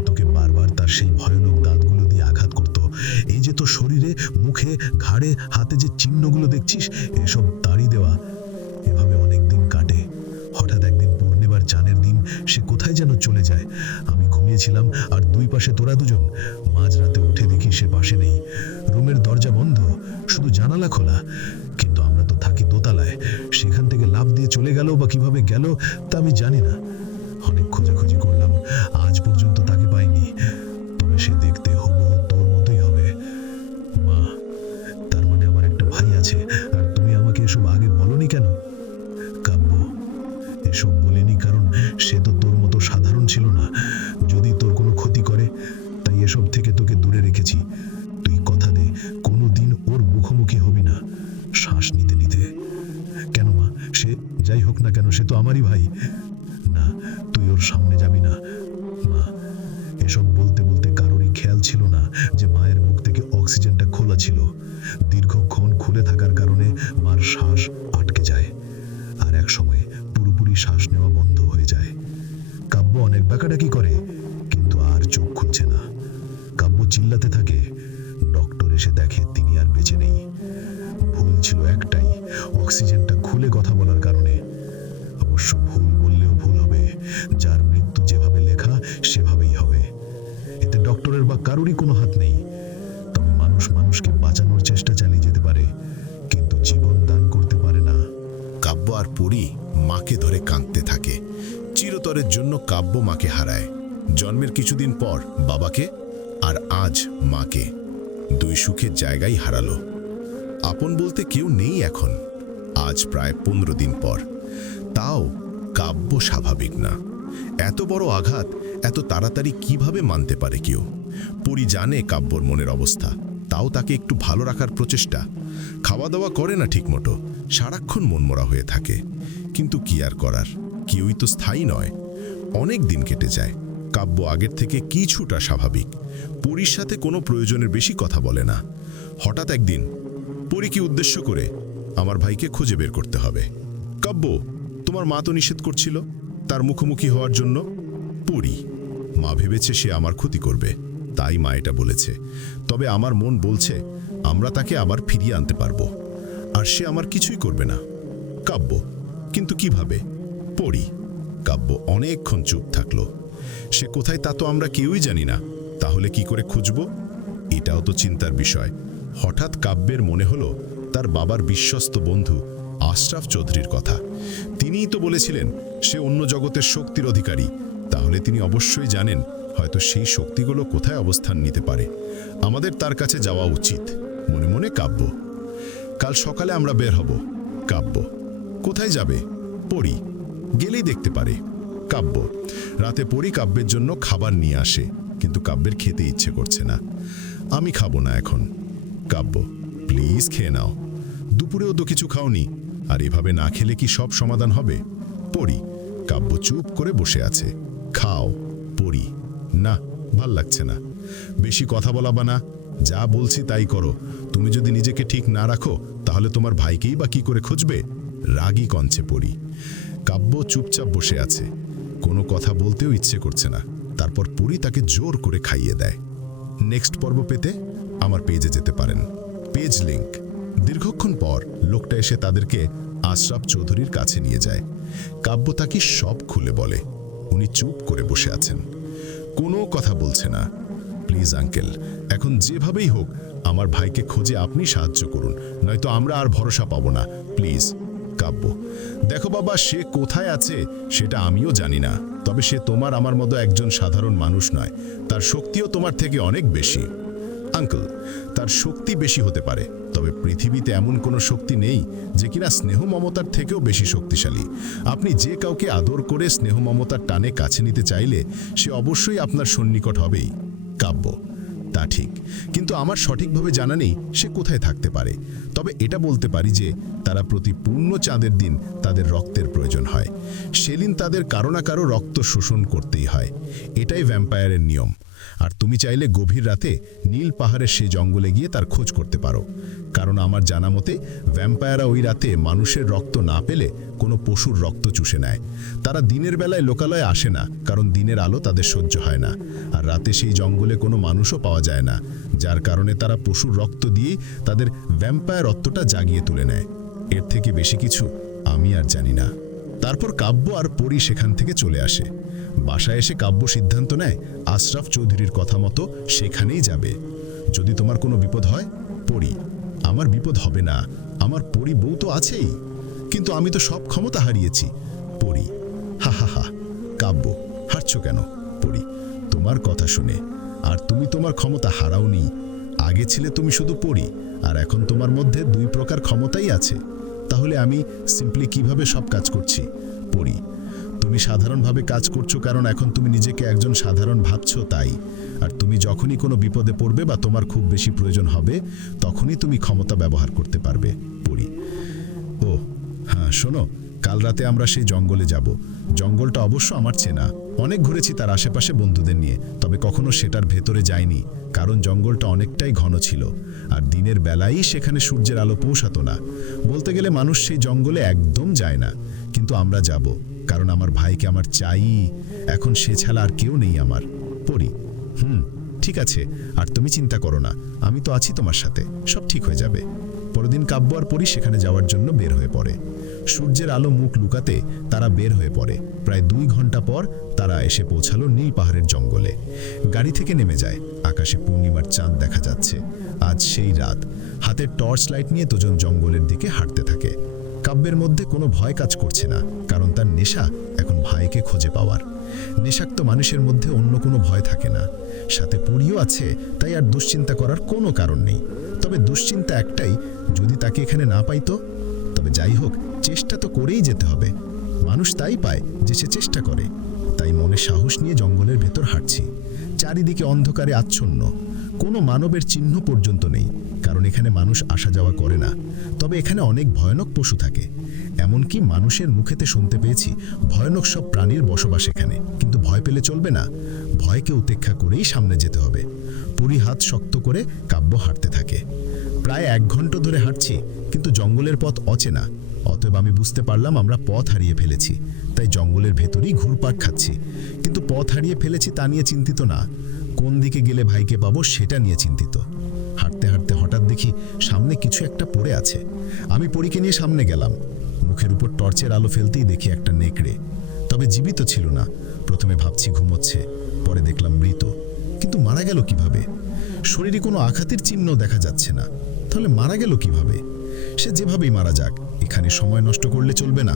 তোকে বারবার তার সেই ভয়ানক দাঁতগুলো দিয়ে আঘাত করত। এই যে তোর শরীরে, মুখে, ঘাড়ে, হাতে যে চিহ্নগুলো দেখছিস, এসব তাড়ি দেওয়া। এভাবে অনেক দিন কাটে। হঠাৎ একদিন পূর্ণিমার চাঁদের দিন সে কোথায় যেন চলে যায়। আমি ঘুমিয়েছিলাম, আর দুই পাশে তোরা দুজন। মাঝরাতে উঠে দেখি সে পাশে নেই। রুমের দরজা বন্ধ, শুধু জানালা খোলা। কিন্তু আমরা তো থাকি দোতলায়। সেখান থেকে লাফ দিয়ে চলে গেল বা কিভাবে গেল তা আমি জানি না। অনেক খোঁজাখুঁজি করলাম, আজ পর্যন্ত তাকে পাইনি। তবে সে দেখতে হুবহু তোর মতোই হবে। মা, তার মানে আমার একটা ভাই আছে, আর তুমি আমাকে এসব আগে বলনি কেন? কাব্য, এসব বলিনি কারণ সে তো তোর মতো সাধারণ ছিল না। যদি তোর কোনো ক্ষতি করে, তাই এসব থেকে তোকে দূরে রেখেছি। তুই কথা দে, কোনো দিন ওর মুখোমুখি হবি না। শ্বাস নিতে নিতে। কেন মা, সে সে তো আমারই ভাই। না, তুই ওর সামনে যাবি না। মা, এসব বলতে বলতে কারোরই খেয়াল ছিল না যে মায়ের মুখ থেকে অক্সিজেনটা খোলা ছিল। দীর্ঘক্ষণ খুলে থাকার কারণে মার শ্বাস আটকে যায়, আর এক সময় পুরোপুরি শ্বাস নেওয়া বন্ধ হয়ে যায়। কাব্য অনেক ডাকাডাকি করে, কিন্তু আর চোখ খুলছে না। কাব্য চিল্লাতে থাকে। ডক্টর এসে দেখে তিনি আর বেঁচে নেই। ভুল ছিল একটাই, অক্সিজেনটা খুলে কথা বলার কারণে। অবশ্য ভুল বললেও ভুল হবে, যার মৃত্যু যেভাবে লেখা সেভাবেই হবে। এতে ডক্টরের বা কারোরই কোনো হাত নেই। তবে মানুষ মানুষকে বাঁচানোর চেষ্টা চালিয়ে যেতে পারে, কিন্তু জীবন দান করতে পারে না। কাব্য আর পরি মাকে ধরে কাঁদতে থাকে। চিরতরের জন্য কাব্য মাকে হারায়। জন্মের কিছুদিন পর বাবাকে, আর আজ মাকে। দুই সুখের জায়গায় হারালো। আপন বলতে কেউ নেই এখন। আজ প্রায় 15 দিন পর। তাও কাব্য স্বাভাবিক না। এত বড় আঘাত এত তাড়াতাড়ি কিভাবে মানতে পারে কেউ? পরি জানে কাব্যর মনের অবস্থা, তাও তাকে একটু ভালো রাখার প্রচেষ্টা। খাওয়া দাওয়া করে না ঠিকমতো, সারাক্ষণ মনমরা হয়ে থাকে। কিন্তু কি আর করার, কেউই তো স্থায়ী নয়। অনেক দিন কেটে যায়। কাব্য আগের থেকে কিছুটা স্বাভাবিক। পরির সাথে কোনো প্রয়োজনের বেশি কথা বলে না। হঠাৎ একদিন পরিকে উদ্দেশ্য করে, আমার ভাইকে খুঁজে বের করতে হবে। কাব্য, তোমার মা তো নিষেধ করছিল তার মুখোমুখি হওয়ার জন্য। পরি, মা ভেবেছে সে আমার ক্ষতি করবে, তাই মা এটা বলেছে। তবে আমার মন বলছে আমরা তাকে আবার ফিরিয়ে আনতে পারবো, আর সে আমার কিছুই করবে না। কাব্য, কিন্তু কিভাবে? পরি। কাব্য অনেকক্ষণ চুপ থাকলো। সে কোথায় তা তো আমরা কেউই জানি না। তাহলে কি করে খুঁজব? এটাও তো চিন্তার বিষয়। হঠাৎ কাব্যের মনে হলো তার বাবার বিশ্বস্ত বন্ধু আশরাফ চৌধুরীর কথা। তিনিই তো বলেছিলেন সে অন্য জগতের শক্তির অধিকারী। তাহলে তিনি অবশ্যই জানেন হয়তো সেই শক্তিগুলো কোথায় অবস্থান নিতে পারে। আমাদের তার কাছে যাওয়া উচিত, মনে মনে কাব্য। কাল সকালে আমরা বের হব। কাব্য, কোথায় যাবে? পরি, গেলেই দেখতে পারে। কাব্য, রাতে পরি কাব্যের জন্য খাবার নিয়ে আসে, কিন্তু কাব্যের খেতে ইচ্ছে করছে না। আমি খাবো না এখন। কাব্য, প্লিজ খেয়ে নাও। দুপুরেও তো কিছু খাওনি, আর এভাবে না খেলে কি সব সমাধান হবে? পরি। কাব্য চুপ করে বসে আছে। খাও। পরি, না, ভাল লাগছে না। বেশি কথা বলাবা না, যা বলছি তাই করো। তুমি যদি নিজেকে ঠিক না রাখো তাহলে তোমার ভাইকেই বা কি করে খুঁজবে? রাগী কঞ্চে পরি। কাব্য চুপচাপ বসে আছে, কোনো কথা বলতেও ইচ্ছে করছে না। তারপর পরি তাকে জোর করে খাইয়ে দেয়। নেক্সট পর্ব পেতে আমার পেজে যেতে পারেন। Page link. দীর্ঘক্ষণ পর লোকটা এসে তাদেরকে আশরাফ চৌধুরীর কাছে নিয়ে যায়। কাব্য তাকে সব খুলে বলে। উনি চুপ করে বসে আছেন, কোনো কথা বলছে না। প্লিজ আঙ্কেল, এখন যেভাবেই হোক আমার ভাইকে খোঁজে আপনি সাহায্য করুন, নয়তো আমরা আর ভরসা পাবো না, প্লিজ। কাব্য, দেখো বাবা, সে কোথায় আছে সেটা আমিও জানি না, তবে সে তোমার আমার মতো একজন সাধারণ মানুষ নয়। তার শক্তিও তোমার থেকে অনেক বেশি। আঙ্কেল, তার শক্তি বেশি হতে পারে, তবে পৃথিবীতে এমন কোনো শক্তি নেই যে কিনা স্নেহ মমতার থেকেও বেশি শক্তিশালী। আপনি যে কাউকে আদর করে স্নেহ মমতার টানে কাছে নিতে চাইলে সে অবশ্যই আপনার সন্নিকট হবেই। কাব্য, তা ঠিক, কিন্তু আমার সঠিকভাবে জানা নেই সে কোথায় থাকতে পারে। তবে এটা বলতে পারি যে তারা প্রতি পূর্ণ চাঁদের দিন তাদের রক্তের প্রয়োজন হয়। সেদিন তাদের কারো না কারো রক্ত শোষণ করতেই হয়। এটাই ভ্যাম্পায়ারের নিয়ম। আর তুমি চাইলে গভীর রাতে নীল পাহাড়ের সেই জঙ্গলে গিয়ে তার খোঁজ করতে পারো। কারণ আমার জানা মতে ভ্যাম্পায়াররা ওই রাতে মানুষের রক্ত না পেলে কোনো পশুর রক্ত চুষে নেয়। তারা দিনের বেলায় লোকালয়ে আসে না, কারণ দিনের আলো তাদের সহ্য হয় না। আর রাতে সেই জঙ্গলে কোনো মানুষও পাওয়া যায় না, যার কারণে তারা পশুর রক্ত দিয়েই তাদের ভ্যাম্পায়ারত্বটা জাগিয়ে তুলে নেয়। এর থেকে বেশি কিছু আমি আর জানি না। তারপর কাব্য আর পরি সেখান থেকে চলে আসে। বাসায় এসে কাব্য সিদ্ধান্ত নেয় আশরাফ চৌধুরীর কথা মতো সেখানেই যাবে। যদি তোমার কোনো বিপদ হয়? পরি, আমার বিপদ হবে না, আমার পরি বউ তো আছেই। কিন্তু আমি তো সব ক্ষমতা হারিয়েছি। পরি, হা হা হা। কাব্য, হারছো কেন? পরি, তোমার কথা শুনে। আর তুমি তোমার ক্ষমতা হারাওনি। আগে ছিলে তুমি শুধু পরি, আর এখন তোমার মধ্যে দুই প্রকার ক্ষমতাই আছে। তাহলে আমি সিম্পলি কিভাবে সব কাজ করছি? পরি, তুমি সাধারণভাবে কাজ করছো কারণ এখন তুমি নিজেকে একজন সাধারণ ভাবছো, তাই। আর তুমি যখনই কোনো বিপদে পড়বে বা তোমার খুব বেশি প্রয়োজন হবে তখনই তুমি ক্ষমতা ব্যবহার করতে পারবে। পরি, ও হ্যাঁ, শোনো, কাল রাতে আমরা সেই জঙ্গলে যাব। জঙ্গলটা অবশ্য আমার চেনা, অনেক ঘুরেছি তার আশেপাশে বন্ধুদের নিয়ে, তবে কখনো সেটার ভেতরে যাইনি, কারণ জঙ্গলটা অনেকটাই ঘন ছিল আর দিনের বেলায় সেখানে সূর্যের আলো পৌঁছাতো না। বলতে গেলে মানুষ সেই জঙ্গলে একদম যায় না, কিন্তু আমরা যাব, কারণ আমার ভাইকে আমার চাই। এখন সে ছাড়া আর কেউ নেই আমার। পড়ি, ঠিক আছে, আর তুমি চিন্তা করো না, আমি তো আছি তোমার সাথে, সব ঠিক হয়ে যাবে। পরদিন কাব্য আর পরি সেখানে যাওয়ার জন্য বের হয়ে পড়ে। সূর্যের আলো মুখ লুকাতে তারা বের হয়ে পড়ে। প্রায় 2 ঘন্টা পর তারা এসে পৌঁছালো নীল পাহাড়ের জঙ্গলে। গাড়ি থেকে নেমে যায়। আকাশে পূর্ণিমার চাঁদ দেখা যাচ্ছে। আজ সেই রাত। হাতের টর্চ লাইট নিয়ে দুজন জঙ্গলের দিকে হাঁটতে থাকে। কাব্যের মধ্যে কোনো ভয় কাজ করছে না, কারণ তার নেশা এখন ভাইকে খুঁজে পাওয়ার। নেশাক্ত মানুষের মধ্যে অন্য কোনো ভয় থাকে না। সাথে পরিও আছে, তাই আর দুশ্চিন্তা করার কোনো কারণ নেই। তবে দুশ্চিন্তা একটাই, যদি তাকে এখানে না পাইতো। তবে যাই হোক, চেষ্টা তো করেই যেতে হবে। মানুষ তাই পায় যে সে চেষ্টা করে। তাই মনে সাহস নিয়ে জঙ্গলের ভেতর হাঁটছি। চারিদিকে অন্ধকারে আচ্ছন্ন, কোনো মানবের চিহ্ন পর্যন্ত নেই, কারণ এখানে মানুষ আসা যাওয়া করে না। তবে এখানে অনেক ভয়ানক পশু থাকে। এমনকি মানুষের মুখেতে শুনতে পেয়েছি ভয়ানক সব প্রাণীর বসবাস এখানে। কিন্তু ভয় পেলে চলবে না, ভয়কে উপেক্ষা করেই সামনে যেতে হবে। পুরি হাত শক্ত করে কাব্য হাঁটতে থাকে। প্রায় 1 ঘন্টা ধরে হাঁটছি, কিন্তু জঙ্গলের পথ অচেনা। অতএব আমি বুঝতে পারলাম আমরা পথ হারিয়ে ফেলেছি। তাই জঙ্গলের ভেতরেই ঘুরপাক খাচ্ছি। কিন্তু পথ হারিয়ে ফেলেছি তা নিয়ে চিন্তিত না, কোন দিকে গেলে ভাইকে পাবো সেটা নিয়ে চিন্তিত। হাঁটতে হাঁটতে হঠাৎ দেখি সামনে কিছু একটা পড়ে আছে। আমি পরীকে নিয়ে সামনে গেলাম। মুখের উপর টর্চের আলো ফেলতেই দেখি একটা নেকড়ে, তবে জীবিত ছিল না। প্রথমে ভাবছি ঘুমোচ্ছে, পরে দেখলাম মৃত। কিন্তু মারা গেল কিভাবে? শরীরে কোনো আঘাতের চিহ্ন দেখা যাচ্ছে না, তাহলে মারা গেল কিভাবে? সে যেভাবেই মারা যাক, এখানে সময় নষ্ট করলে চলবে না।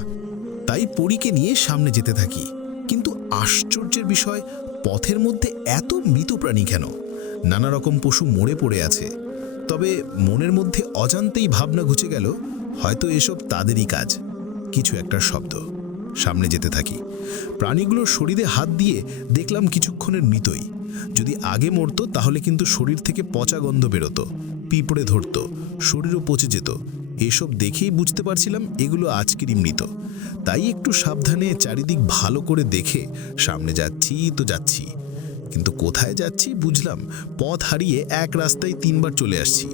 তাই পরীকে নিয়ে সামনে যেতে থাকি। কিন্তু আশ্চর্যের বিষয়, পথের মধ্যে এত মৃত প্রাণী কেন? নানা রকম পশু মরে পড়ে আছে। তবে মনের মধ্যে অজান্তেই ভাবনা ঘুচে গেল, হয়তো এসব তাদেরই কাজ। কিছু একটা শব্দ। সামনে যেতে থাকি। প্রাণীগুলোর শরীরে হাত দিয়ে দেখলাম কিছুক্ষণের মৃতই। যদি আগে মরতো তাহলে কিন্তু শরীর থেকে পচা গন্ধ বেরোতো, পিঁপড়ে ধরতো, শরীরও পচে যেত। এসব দেখেই বুঝতে পারছিলাম এগুলো আজকেরই মৃত। তাই একটু সাবধানে চারিদিক ভালো করে দেখে সামনে যাচ্ছি তো যাচ্ছি। কিন্তু কোথায় যাচ্ছি বুঝলাম, পথ হারিয়ে এক রাস্তায় 3 বার চলে আসছি।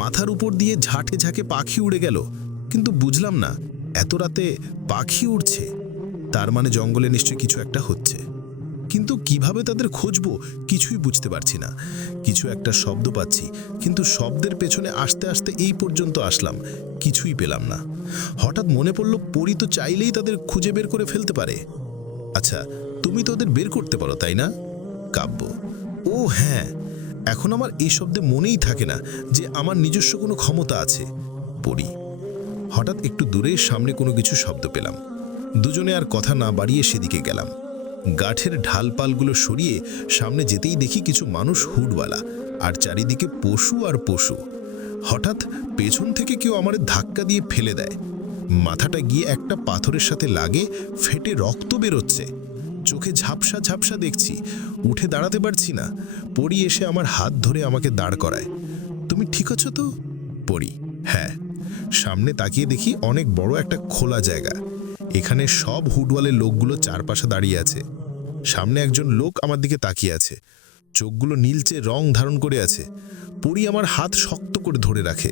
মাথার উপর দিয়ে ঝাঁকে ঝাঁকে পাখি উড়ে গেল, কিন্তু বুঝলাম না এত রাতে পাখি উড়ছে, তার মানে জঙ্গলে নিশ্চয়ই কিছু একটা হচ্ছে। কিন্তু কিভাবে তাদের খুঁজবো কিছুই বুঝতে পারছি না। কিছু একটা শব্দ পাচ্ছি, কিন্তু শব্দের পেছনে আসতে আসতে এই পর্যন্ত আসলাম, কিছুই পেলাম না। হঠাৎ মনে পড়লো পরি তো চাইলেই তাদের খুঁজে বের করে ফেলতে পারে। আচ্ছা, তুমি তো ওদের বের করতে পারো, তাই না? কাব্য: ও হ্যাঁ, এখন আমার এই শব্দে মনেই থাকে না যে আমার নিজস্ব কোনো ক্ষমতা আছে। পরি: হঠাৎ একটু দূরে সামনে কোনো কিছু শব্দ পেলাম। দুজনে আর কথা না বাড়িয়ে সেদিকে গেলাম। গাঠের ঢালপালগুলো সরিয়ে সামনে যেতেই দেখি কিছু মানুষ হুডওয়ালা, আর চারিদিকে পশু আর পশু। হঠাৎ পেছন থেকে কেউ আমারে ধাক্কা দিয়ে ফেলে দেয়। মাথাটা গিয়ে একটা পাথরের সাথে লাগে, ফেটে রক্ত বেরোচ্ছে। চোখে ঝাপসা ঝাপসা দেখছি, উঠে দাঁড়াতে পারছি না। পরি এসে আমার হাত ধরে আমাকে দাঁড় করায়। তুমি ঠিক আছো তো? পরি: হ্যাঁ। সামনে তাকিয়ে দেখি অনেক বড় একটা খোলা জায়গা। এখানে সব হুডওয়ালের লোকগুলো চারপাশে দাঁড়িয়ে আছে। সামনে একজন লোক আমার দিকে তাকিয়ে আছে, চোখগুলো নীলচে রং ধারণ করে আছে। পরি আমার হাত শক্ত করে ধরে রাখে।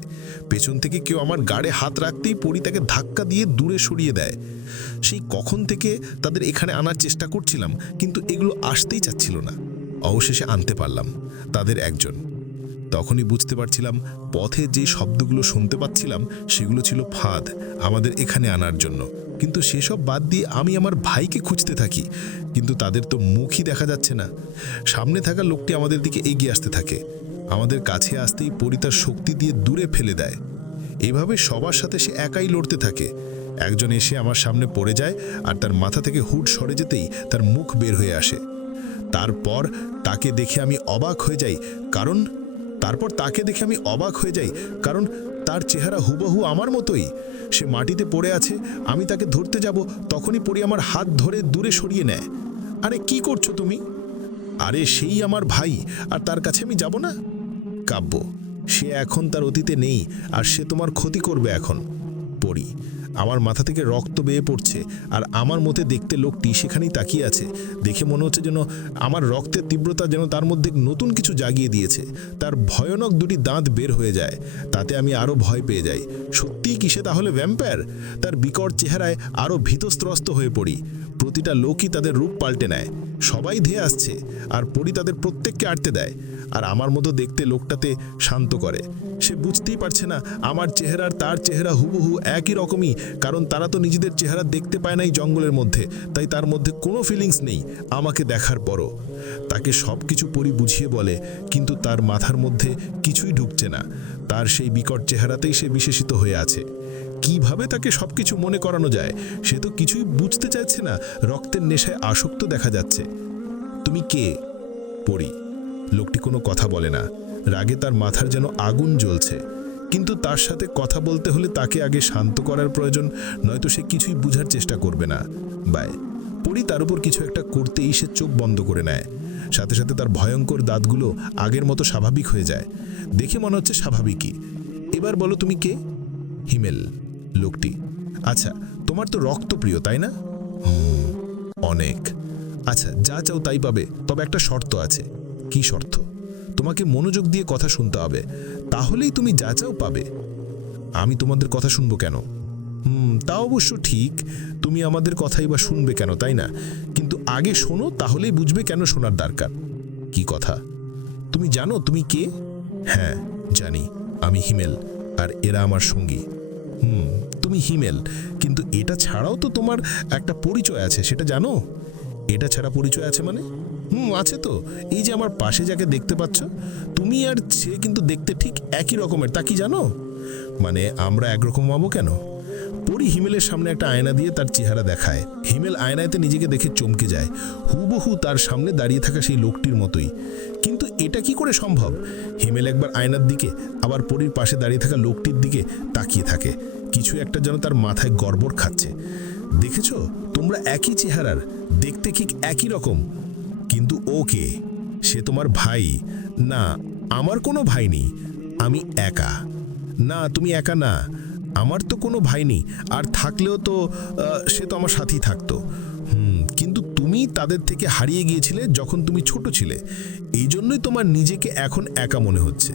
পেছন থেকে কেউ আমার গাড়ে হাত রাখতেই পরি তাকে ধাক্কা দিয়ে দূরে সরিয়ে দেয়। সেই কখন থেকে তাদের এখানে আনার চেষ্টা করছিলাম, কিন্তু এগুলো আসতেই চাচ্ছিল না। অবশেষে আনতে পারলাম তাদের একজন। তখনই বুঝতে পারছিলাম পথে যে শব্দগুলো শুনতে পাচ্ছিলাম সেগুলো ছিল ফাঁদ আমাদের এখানে আনার জন্য। কিন্তু সেসব বাদ দিয়ে আমি আমার ভাইকে খুঁজতে থাকি, কিন্তু তাদের তো মুখই দেখা যাচ্ছে না। সামনে থাকা লোকটি আমাদের দিকে এগিয়ে আসতে থাকে। আমাদের কাছে আসতেই পরি তার শক্তি দিয়ে দূরে ফেলে দেয়। এভাবে সবার সাথে সে একাই লড়তে থাকে। একজন এসে আমার সামনে পড়ে যায়, আর তার মাথা থেকে হুড সরে যেতেই তার মুখ বের হয়ে আসে। তারপর তাকে দেখে আমি অবাক হয়ে যাই, কারণ তার চেহারা হুবহু আমার মতোই। সে মাটিতে পড়ে আছে। আমি তাকে ধরতে যাব, তখনই পরি আমার হাত ধরে দূরে সরিয়ে নেয়। আরে কি করছো তুমি? আরে সেই আমার ভাই, আর তার কাছে আমি যাব না? কাব্য: সে এখন তার অতীতে নেই, আর সে তোমার ক্ষতি করবে এখন। পরি: আমার মাথা থেকে রক্ত বেয়ে পড়ছে, আর আমার মতে দেখতে লোকটি সেখানেই তাকিয়ে আছে। দেখে মনে হচ্ছে যেন আমার রক্তের তীব্রতা যেন তার মধ্যে নতুন কিছু জাগিয়ে দিয়েছে। তার ভয়ানক দুটি দাঁত বের হয়ে যায়, তাতে আমি আরও ভয় পেয়ে যাই। সত্যিই কি সে তাহলে ভ্যাম্পায়ার? তার বিকট চেহারায় আরও ভীতস্ত্রস্ত হয়ে পড়ি। প্রতিটা লোকই তাদের রূপ পাল্টে নেয়, সবাই ধেয়ে আসছে, আর পরি তাদের প্রত্যেককে আটতে দেয়। আর আমার মতো দেখতে লোকটাতে শান্ত করে। সে বুঝতেই পারছে না আমার চেহারার তার চেহারা হুবহু একই রকমই, কারণ তারা তো নিজেদের চেহারা দেখতে পায় না এই জঙ্গলের মধ্যে, তাই তার মধ্যে কোনো ফিলিংস নেই আমাকে দেখার পরও। তাকে সব কিছু পরি বুঝিয়ে বলে, কিন্তু তার মাথার মধ্যে কিছুই ঢুকছে না। তার সেই বিকট চেহারাতেই সে বিশেষিত হয়ে আছে। কিভাবে তাকে সবকিছু মনে করানো যায় সে তো কিছুই বুঝতে চাইছে না। রক্তের নেশায় আসক্ত দেখা যাচ্ছে। তুমি কে? পড়ি। লোকটি কোনো কথা বলে না, রাগে তার মাথার যেন আগুন জ্বলছে। কিন্তু তার সাথে কথা বলতে হলে তাকে আগে শান্ত করার প্রয়োজন, নয়তো সে কিছুই বুঝার চেষ্টা করবে না। বাই পড়ি তার উপর কিছু একটা করতেই সে চোখ বন্ধ করে নেয়। সাথে সাথে তার ভয়ঙ্কর দাঁতগুলো আগের মতো স্বাভাবিক হয়ে যায়। দেখে মনে হচ্ছে স্বাভাবিকই। এবার বলো তুমি কে? হিমেল। লোকটি। আচ্ছা, তোমার তো রক্ত প্রিয়, তাই না? অনেক। আচ্ছা, যা চাও তাই পাবে, তবে একটা শর্ত আছে। কি শর্ত? তোমাকে মনোযোগ দিয়ে কথা শুনতে হবে, তাহলেই তুমি যা চাও পাবে। আমি তোমাদের কথা শুনবো কেন? তা অবশ্য ঠিক, তুমি আমাদের কথাই বা শুনবে কেন, তাই না? কিন্তু আগে শোনো, তাহলেই বুঝবে কেন শোনার দরকার। কি কথা? তুমি জানো তুমি কে? হ্যাঁ জানি, আমি হিমেল, আর এরা আমার সঙ্গী। তুমি হিমেল, কিন্তু এটা ছাড়াও তো তোমার একটা পরিচয় আছে, সেটা জানো? এটা ছাড়া পরিচয় আছে মানে? আছে তো। এই যে আমার পাশে যাকে দেখতে পাচ্ছ, তুমি আর সে কিন্তু দেখতে ঠিক একই রকমের, তা কি জানো? মানে আমরা একরকম হবো কেন? পরি হিমেলের সামনে একটা আয়না দিয়ে তার চেহারা দেখায়। হিমেল আয়নাতে নিজেকে দেখে চমকে যায়। হুবহু তার সামনে দাঁড়িয়ে থাকা সেই লোকটির মতোই। কিন্তু এটা কি করে সম্ভব? হিমেল একবার আয়নার দিকে, আবার পরির পাশে দাঁড়িয়ে থাকা লোকটির দিকে তাকিয়ে থাকে। কিছু একটা যেন তার মাথায় গড়বড় খাচ্ছে। দেখেছো, তোমরা একই চেহারার, দেখতে ঠিক একই রকম, কিন্তু ও কে? সে তোমার ভাই? না, আমার কোনো ভাই নেই, আমি একা। না, তুমি একা না, আমার তো কোনো ভাই নেই, আর থাকলেও তো সে তো আমার সাথেই থাকতো। কিন্তু তুমি তাদের থেকে হারিয়ে গিয়েছিলে যখন তুমি ছোট ছিলে, এই জন্যই তোমার নিজেকে এখন একা মনে হচ্ছে।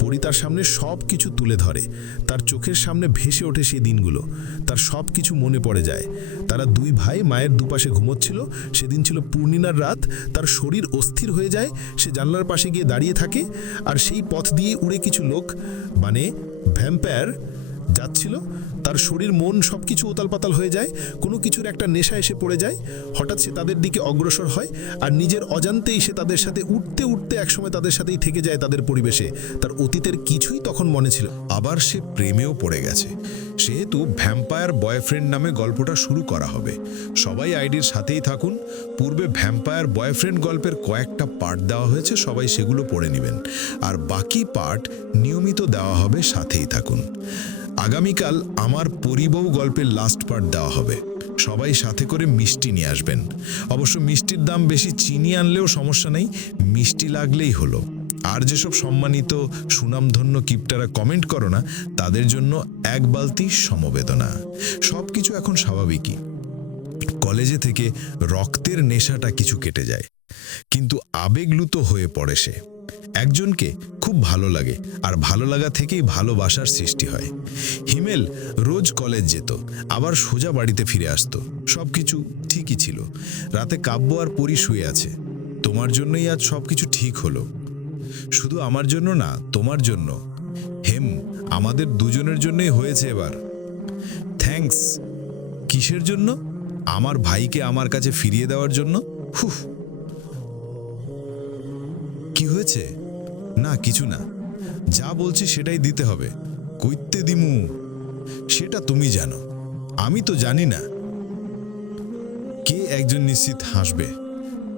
পরি তার সামনে সব কিছু তুলে ধরে। তার চোখের সামনে ভেসে ওঠে সেই দিনগুলো, তার সব কিছু মনে পড়ে যায়। তারা দুই ভাই মায়ের দুপাশে ঘুমোচ্ছিল, সেদিন ছিল পূর্ণিমার রাত। তার শরীর অস্থির হয়ে যায়, সে জানলার পাশে গিয়ে দাঁড়িয়ে থাকে, আর সেই পথ দিয়ে উড়ে কিছু লোক, মানে ভ্যাম্পায়ার যাচ্ছিল। তার শরীর মন সব কিছু উতালপাতাল হয়ে যায়, কোনো কিছুর একটা নেশা এসে পড়ে যায়। হঠাৎ সে তাদের দিকে অগ্রসর হয়, আর নিজের অজান্তেই সে তাদের সাথে উঠতে উঠতে একসময় তাদের সাথেই থেকে যায় তাদের পরিবেশে। তার অতীতের কিছুই তখন মনে ছিল। আবার সে প্রেমেও পড়ে গেছে। সেহেতু ভ্যাম্পায়ার বয়ফ্রেন্ড নামে গল্পটা শুরু করা হবে। সবাই আইডির সাথেই থাকুন। পূর্বে ভ্যাম্পায়ার বয়ফ্রেন্ড গল্পের কয়েকটা পার্ট দেওয়া হয়েছে, সবাই সেগুলো পড়ে নেবেন, আর বাকি পার্ট নিয়মিত দেওয়া হবে, সাথেই থাকুন। আগামীকাল আমার পরিবউ গল্পের লাস্ট পার্ট দেওয়া হবে। সবাই সাথে করে মিষ্টি নিয়ে আসবেন। অবশ্য মিষ্টির দাম বেশি, চিনি আনলেও সমস্যা নেই, মিষ্টি লাগলেই হলো। আর যেসব সম্মানিত সুনামধন্য কিপটারা কমেন্ট করো না, তাদের জন্য এক বালতি সমবেদনা। সব কিছু এখন স্বাভাবিকই। কলেজে থেকে রক্তের নেশাটা কিছু কেটে যায়, কিন্তু আবেগলুত হয়ে পড়ে সে। একজনকে খুব ভালো লাগে, আর ভালো লাগা থেকেই ভালোবাসার সৃষ্টি হয়। হিমেল রোজ কলেজ যেত, আবার সোজা বাড়িতে ফিরে আসতো। সব কিছু ঠিকই ছিল। রাতে কাব্য আর পরি শুয়ে আছে। তোমার জন্যই আজ সব কিছু ঠিক হলো। শুধু আমার জন্য না, তোমার জন্য। হেম, আমাদের দুজনের জন্যই হয়েছে এবার। থ্যাঙ্কস। কিসের জন্য? আমার ভাইকে আমার কাছে ফিরিয়ে দেওয়ার জন্য। হুফ, কি হয়েছে? না, কিছু না। যা বলছি সেটাই দিতে হবে। কইতে দিমু সেটা তুমি জানো, আমি তো জানি না। কে একজন নিশ্চিত হাসবে?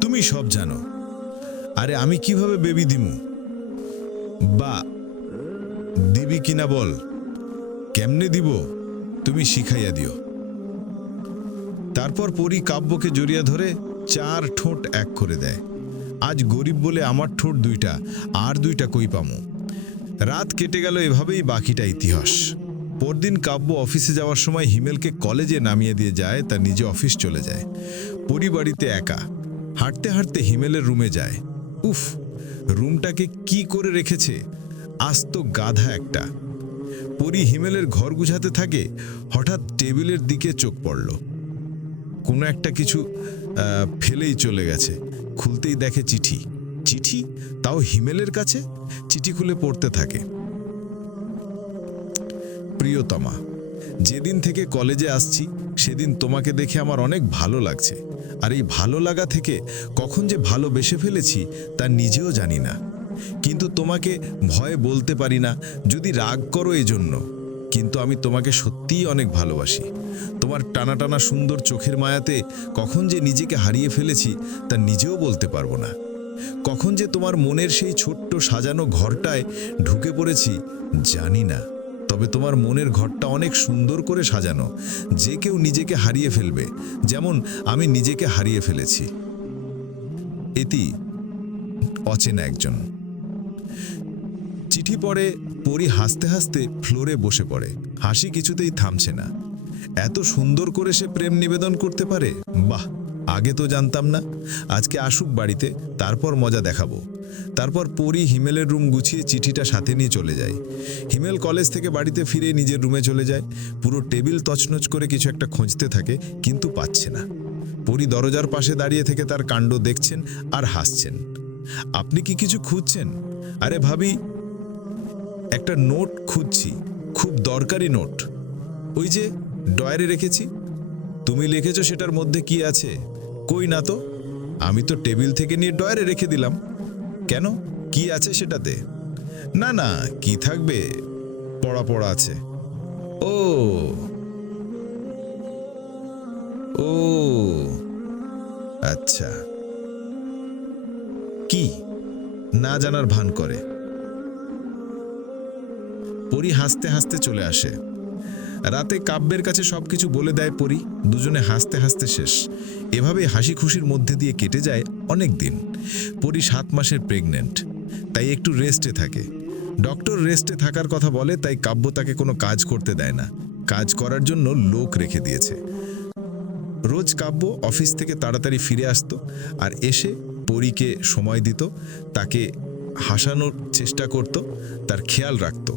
তুমি সব জানো। আরে আমি কিভাবে বেবি দিমু? বা দিবি কিনা বল। কেমনে দিব তুমি শিখাইয়া দিও। তারপর পরি কাব্যকে জড়িয়ে ধরে 4 ঠোঁট এক করে দেয়। আজ গরিব বলে আমার ঠোঁট 2টা, আর 2টা কই পামু। রাত কেটে গেল এভাবেই, বাকিটা ইতিহাস। পরদিন কাব্য অফিসে যাওয়ার সময় হিমেলকে কলেজে নামিয়ে দিয়ে যায়, তার নিজে অফিস চলে যায়। পরিবাড়িতে একা হাঁটতে হাঁটতে হিমেলের রুমে যায়। উফ, রুমটাকে কি করে রেখেছে, আস্ত গাধা একটা। পরি হিমেলের ঘর গুছাতে থাকে, হঠাৎ টেবিলের দিকে চোখ পড়ল। কোনো একটা কিছু ফেলেই চলে গেছে। খুলতেই দেখে চিঠি। চিঠি, তাও হিমেলের কাছে। চিঠি খুলে পড়তে থাকে। প্রিয়তমা, যেদিন থেকে কলেজে আসছি সেদিন তোমাকে দেখে আমার অনেক ভালো লাগছে। আর এই ভালো লাগা থেকে কখন যে ভালোবেসে ফেলেছি তা নিজেও জানি না। কিন্তু তোমাকে ভয়ে বলতে পারি না, যদি রাগ করো এজন্য। কিন্তু আমি তোমাকে সত্যিই অনেক ভালোবাসি। তোমার টানা টানা সুন্দর চোখের মায়াতে কখন যে নিজেকে হারিয়ে ফেলেছি তা নিজেও বলতে পারবো না। কখন যে তোমার মনের সেই ছোট্ট সাজানো ঘরটায় ঢুকে পড়েছি জানি না। তবে তোমার মনের ঘরটা অনেক সুন্দর করে সাজানো, যে কেউ নিজেকে হারিয়ে ফেলবে, যেমন আমি নিজেকে হারিয়ে ফেলেছি। এটি অচেনা একজন। চিঠি পড়ে পরি হাসতে হাসতে ফ্লোরে বসে পড়ে। হাসি কিছুতেই থামছে না। এত সুন্দর করে সে প্রেম নিবেদন করতে পারে, বাহ! আগে তো জানতাম না। আজকে আসুক বাড়িতে, তারপর মজা দেখাবো। তারপর পরি হিমেলের রুম গুছিয়ে চিঠিটা সাথে নিয়ে চলে যায়। হিমেল কলেজ থেকে বাড়িতে ফিরে নিজের রুমে চলে যায়। পুরো টেবিল তছনছ করে কিছু একটা খুঁজতে থাকে, কিন্তু পাচ্ছে না। পরি দরজার পাশে দাঁড়িয়ে থেকে তার কাণ্ড দেখছেন আর হাসছেন। আপনি কি কিছু খুঁজছেন? আরে ভাবি, একটা নোট খুঁজছি, খুব দরকারি নোট। ওই যে ডয়ারে রেখেছি। তুমি লিখেছো সেটার মধ্যে কি আছে? কই না তো। আমি তো টেবিল থেকে নিয়ে ডয়ারে রেখে দিলাম। কেন, কি আছে সেটাতে? না না, কি থাকবে, পড়া পড়া আছে। ও ও আচ্ছা। কি না জানার ভান করে। পরি হাসতে হাসতে চলে আসে। রাতে কাব্যের কাছে সবকিছু বলে দেয় পরি। দুজনে হাসতে হাসতে শেষ। এভাবে হাসি খুশির মধ্যে দিয়ে কেটে যায় অনেক দিন। পরি 7 মাসের প্রেগনেন্ট, তাই একটু রেস্টে থাকে। ডক্টর রেস্টে থাকার কথা বলে, তাই কাব্য তাকে কোনো কাজ করতে দেয় না। কাজ করার জন্য লোক রেখে দিয়েছে। রোজ কাব্য অফিস থেকে তাড়াতাড়ি ফিরে আসতো আর এসে পরীকে সময় দিত, তাকে হাসানোর চেষ্টা করত, তার খেয়াল রাখত।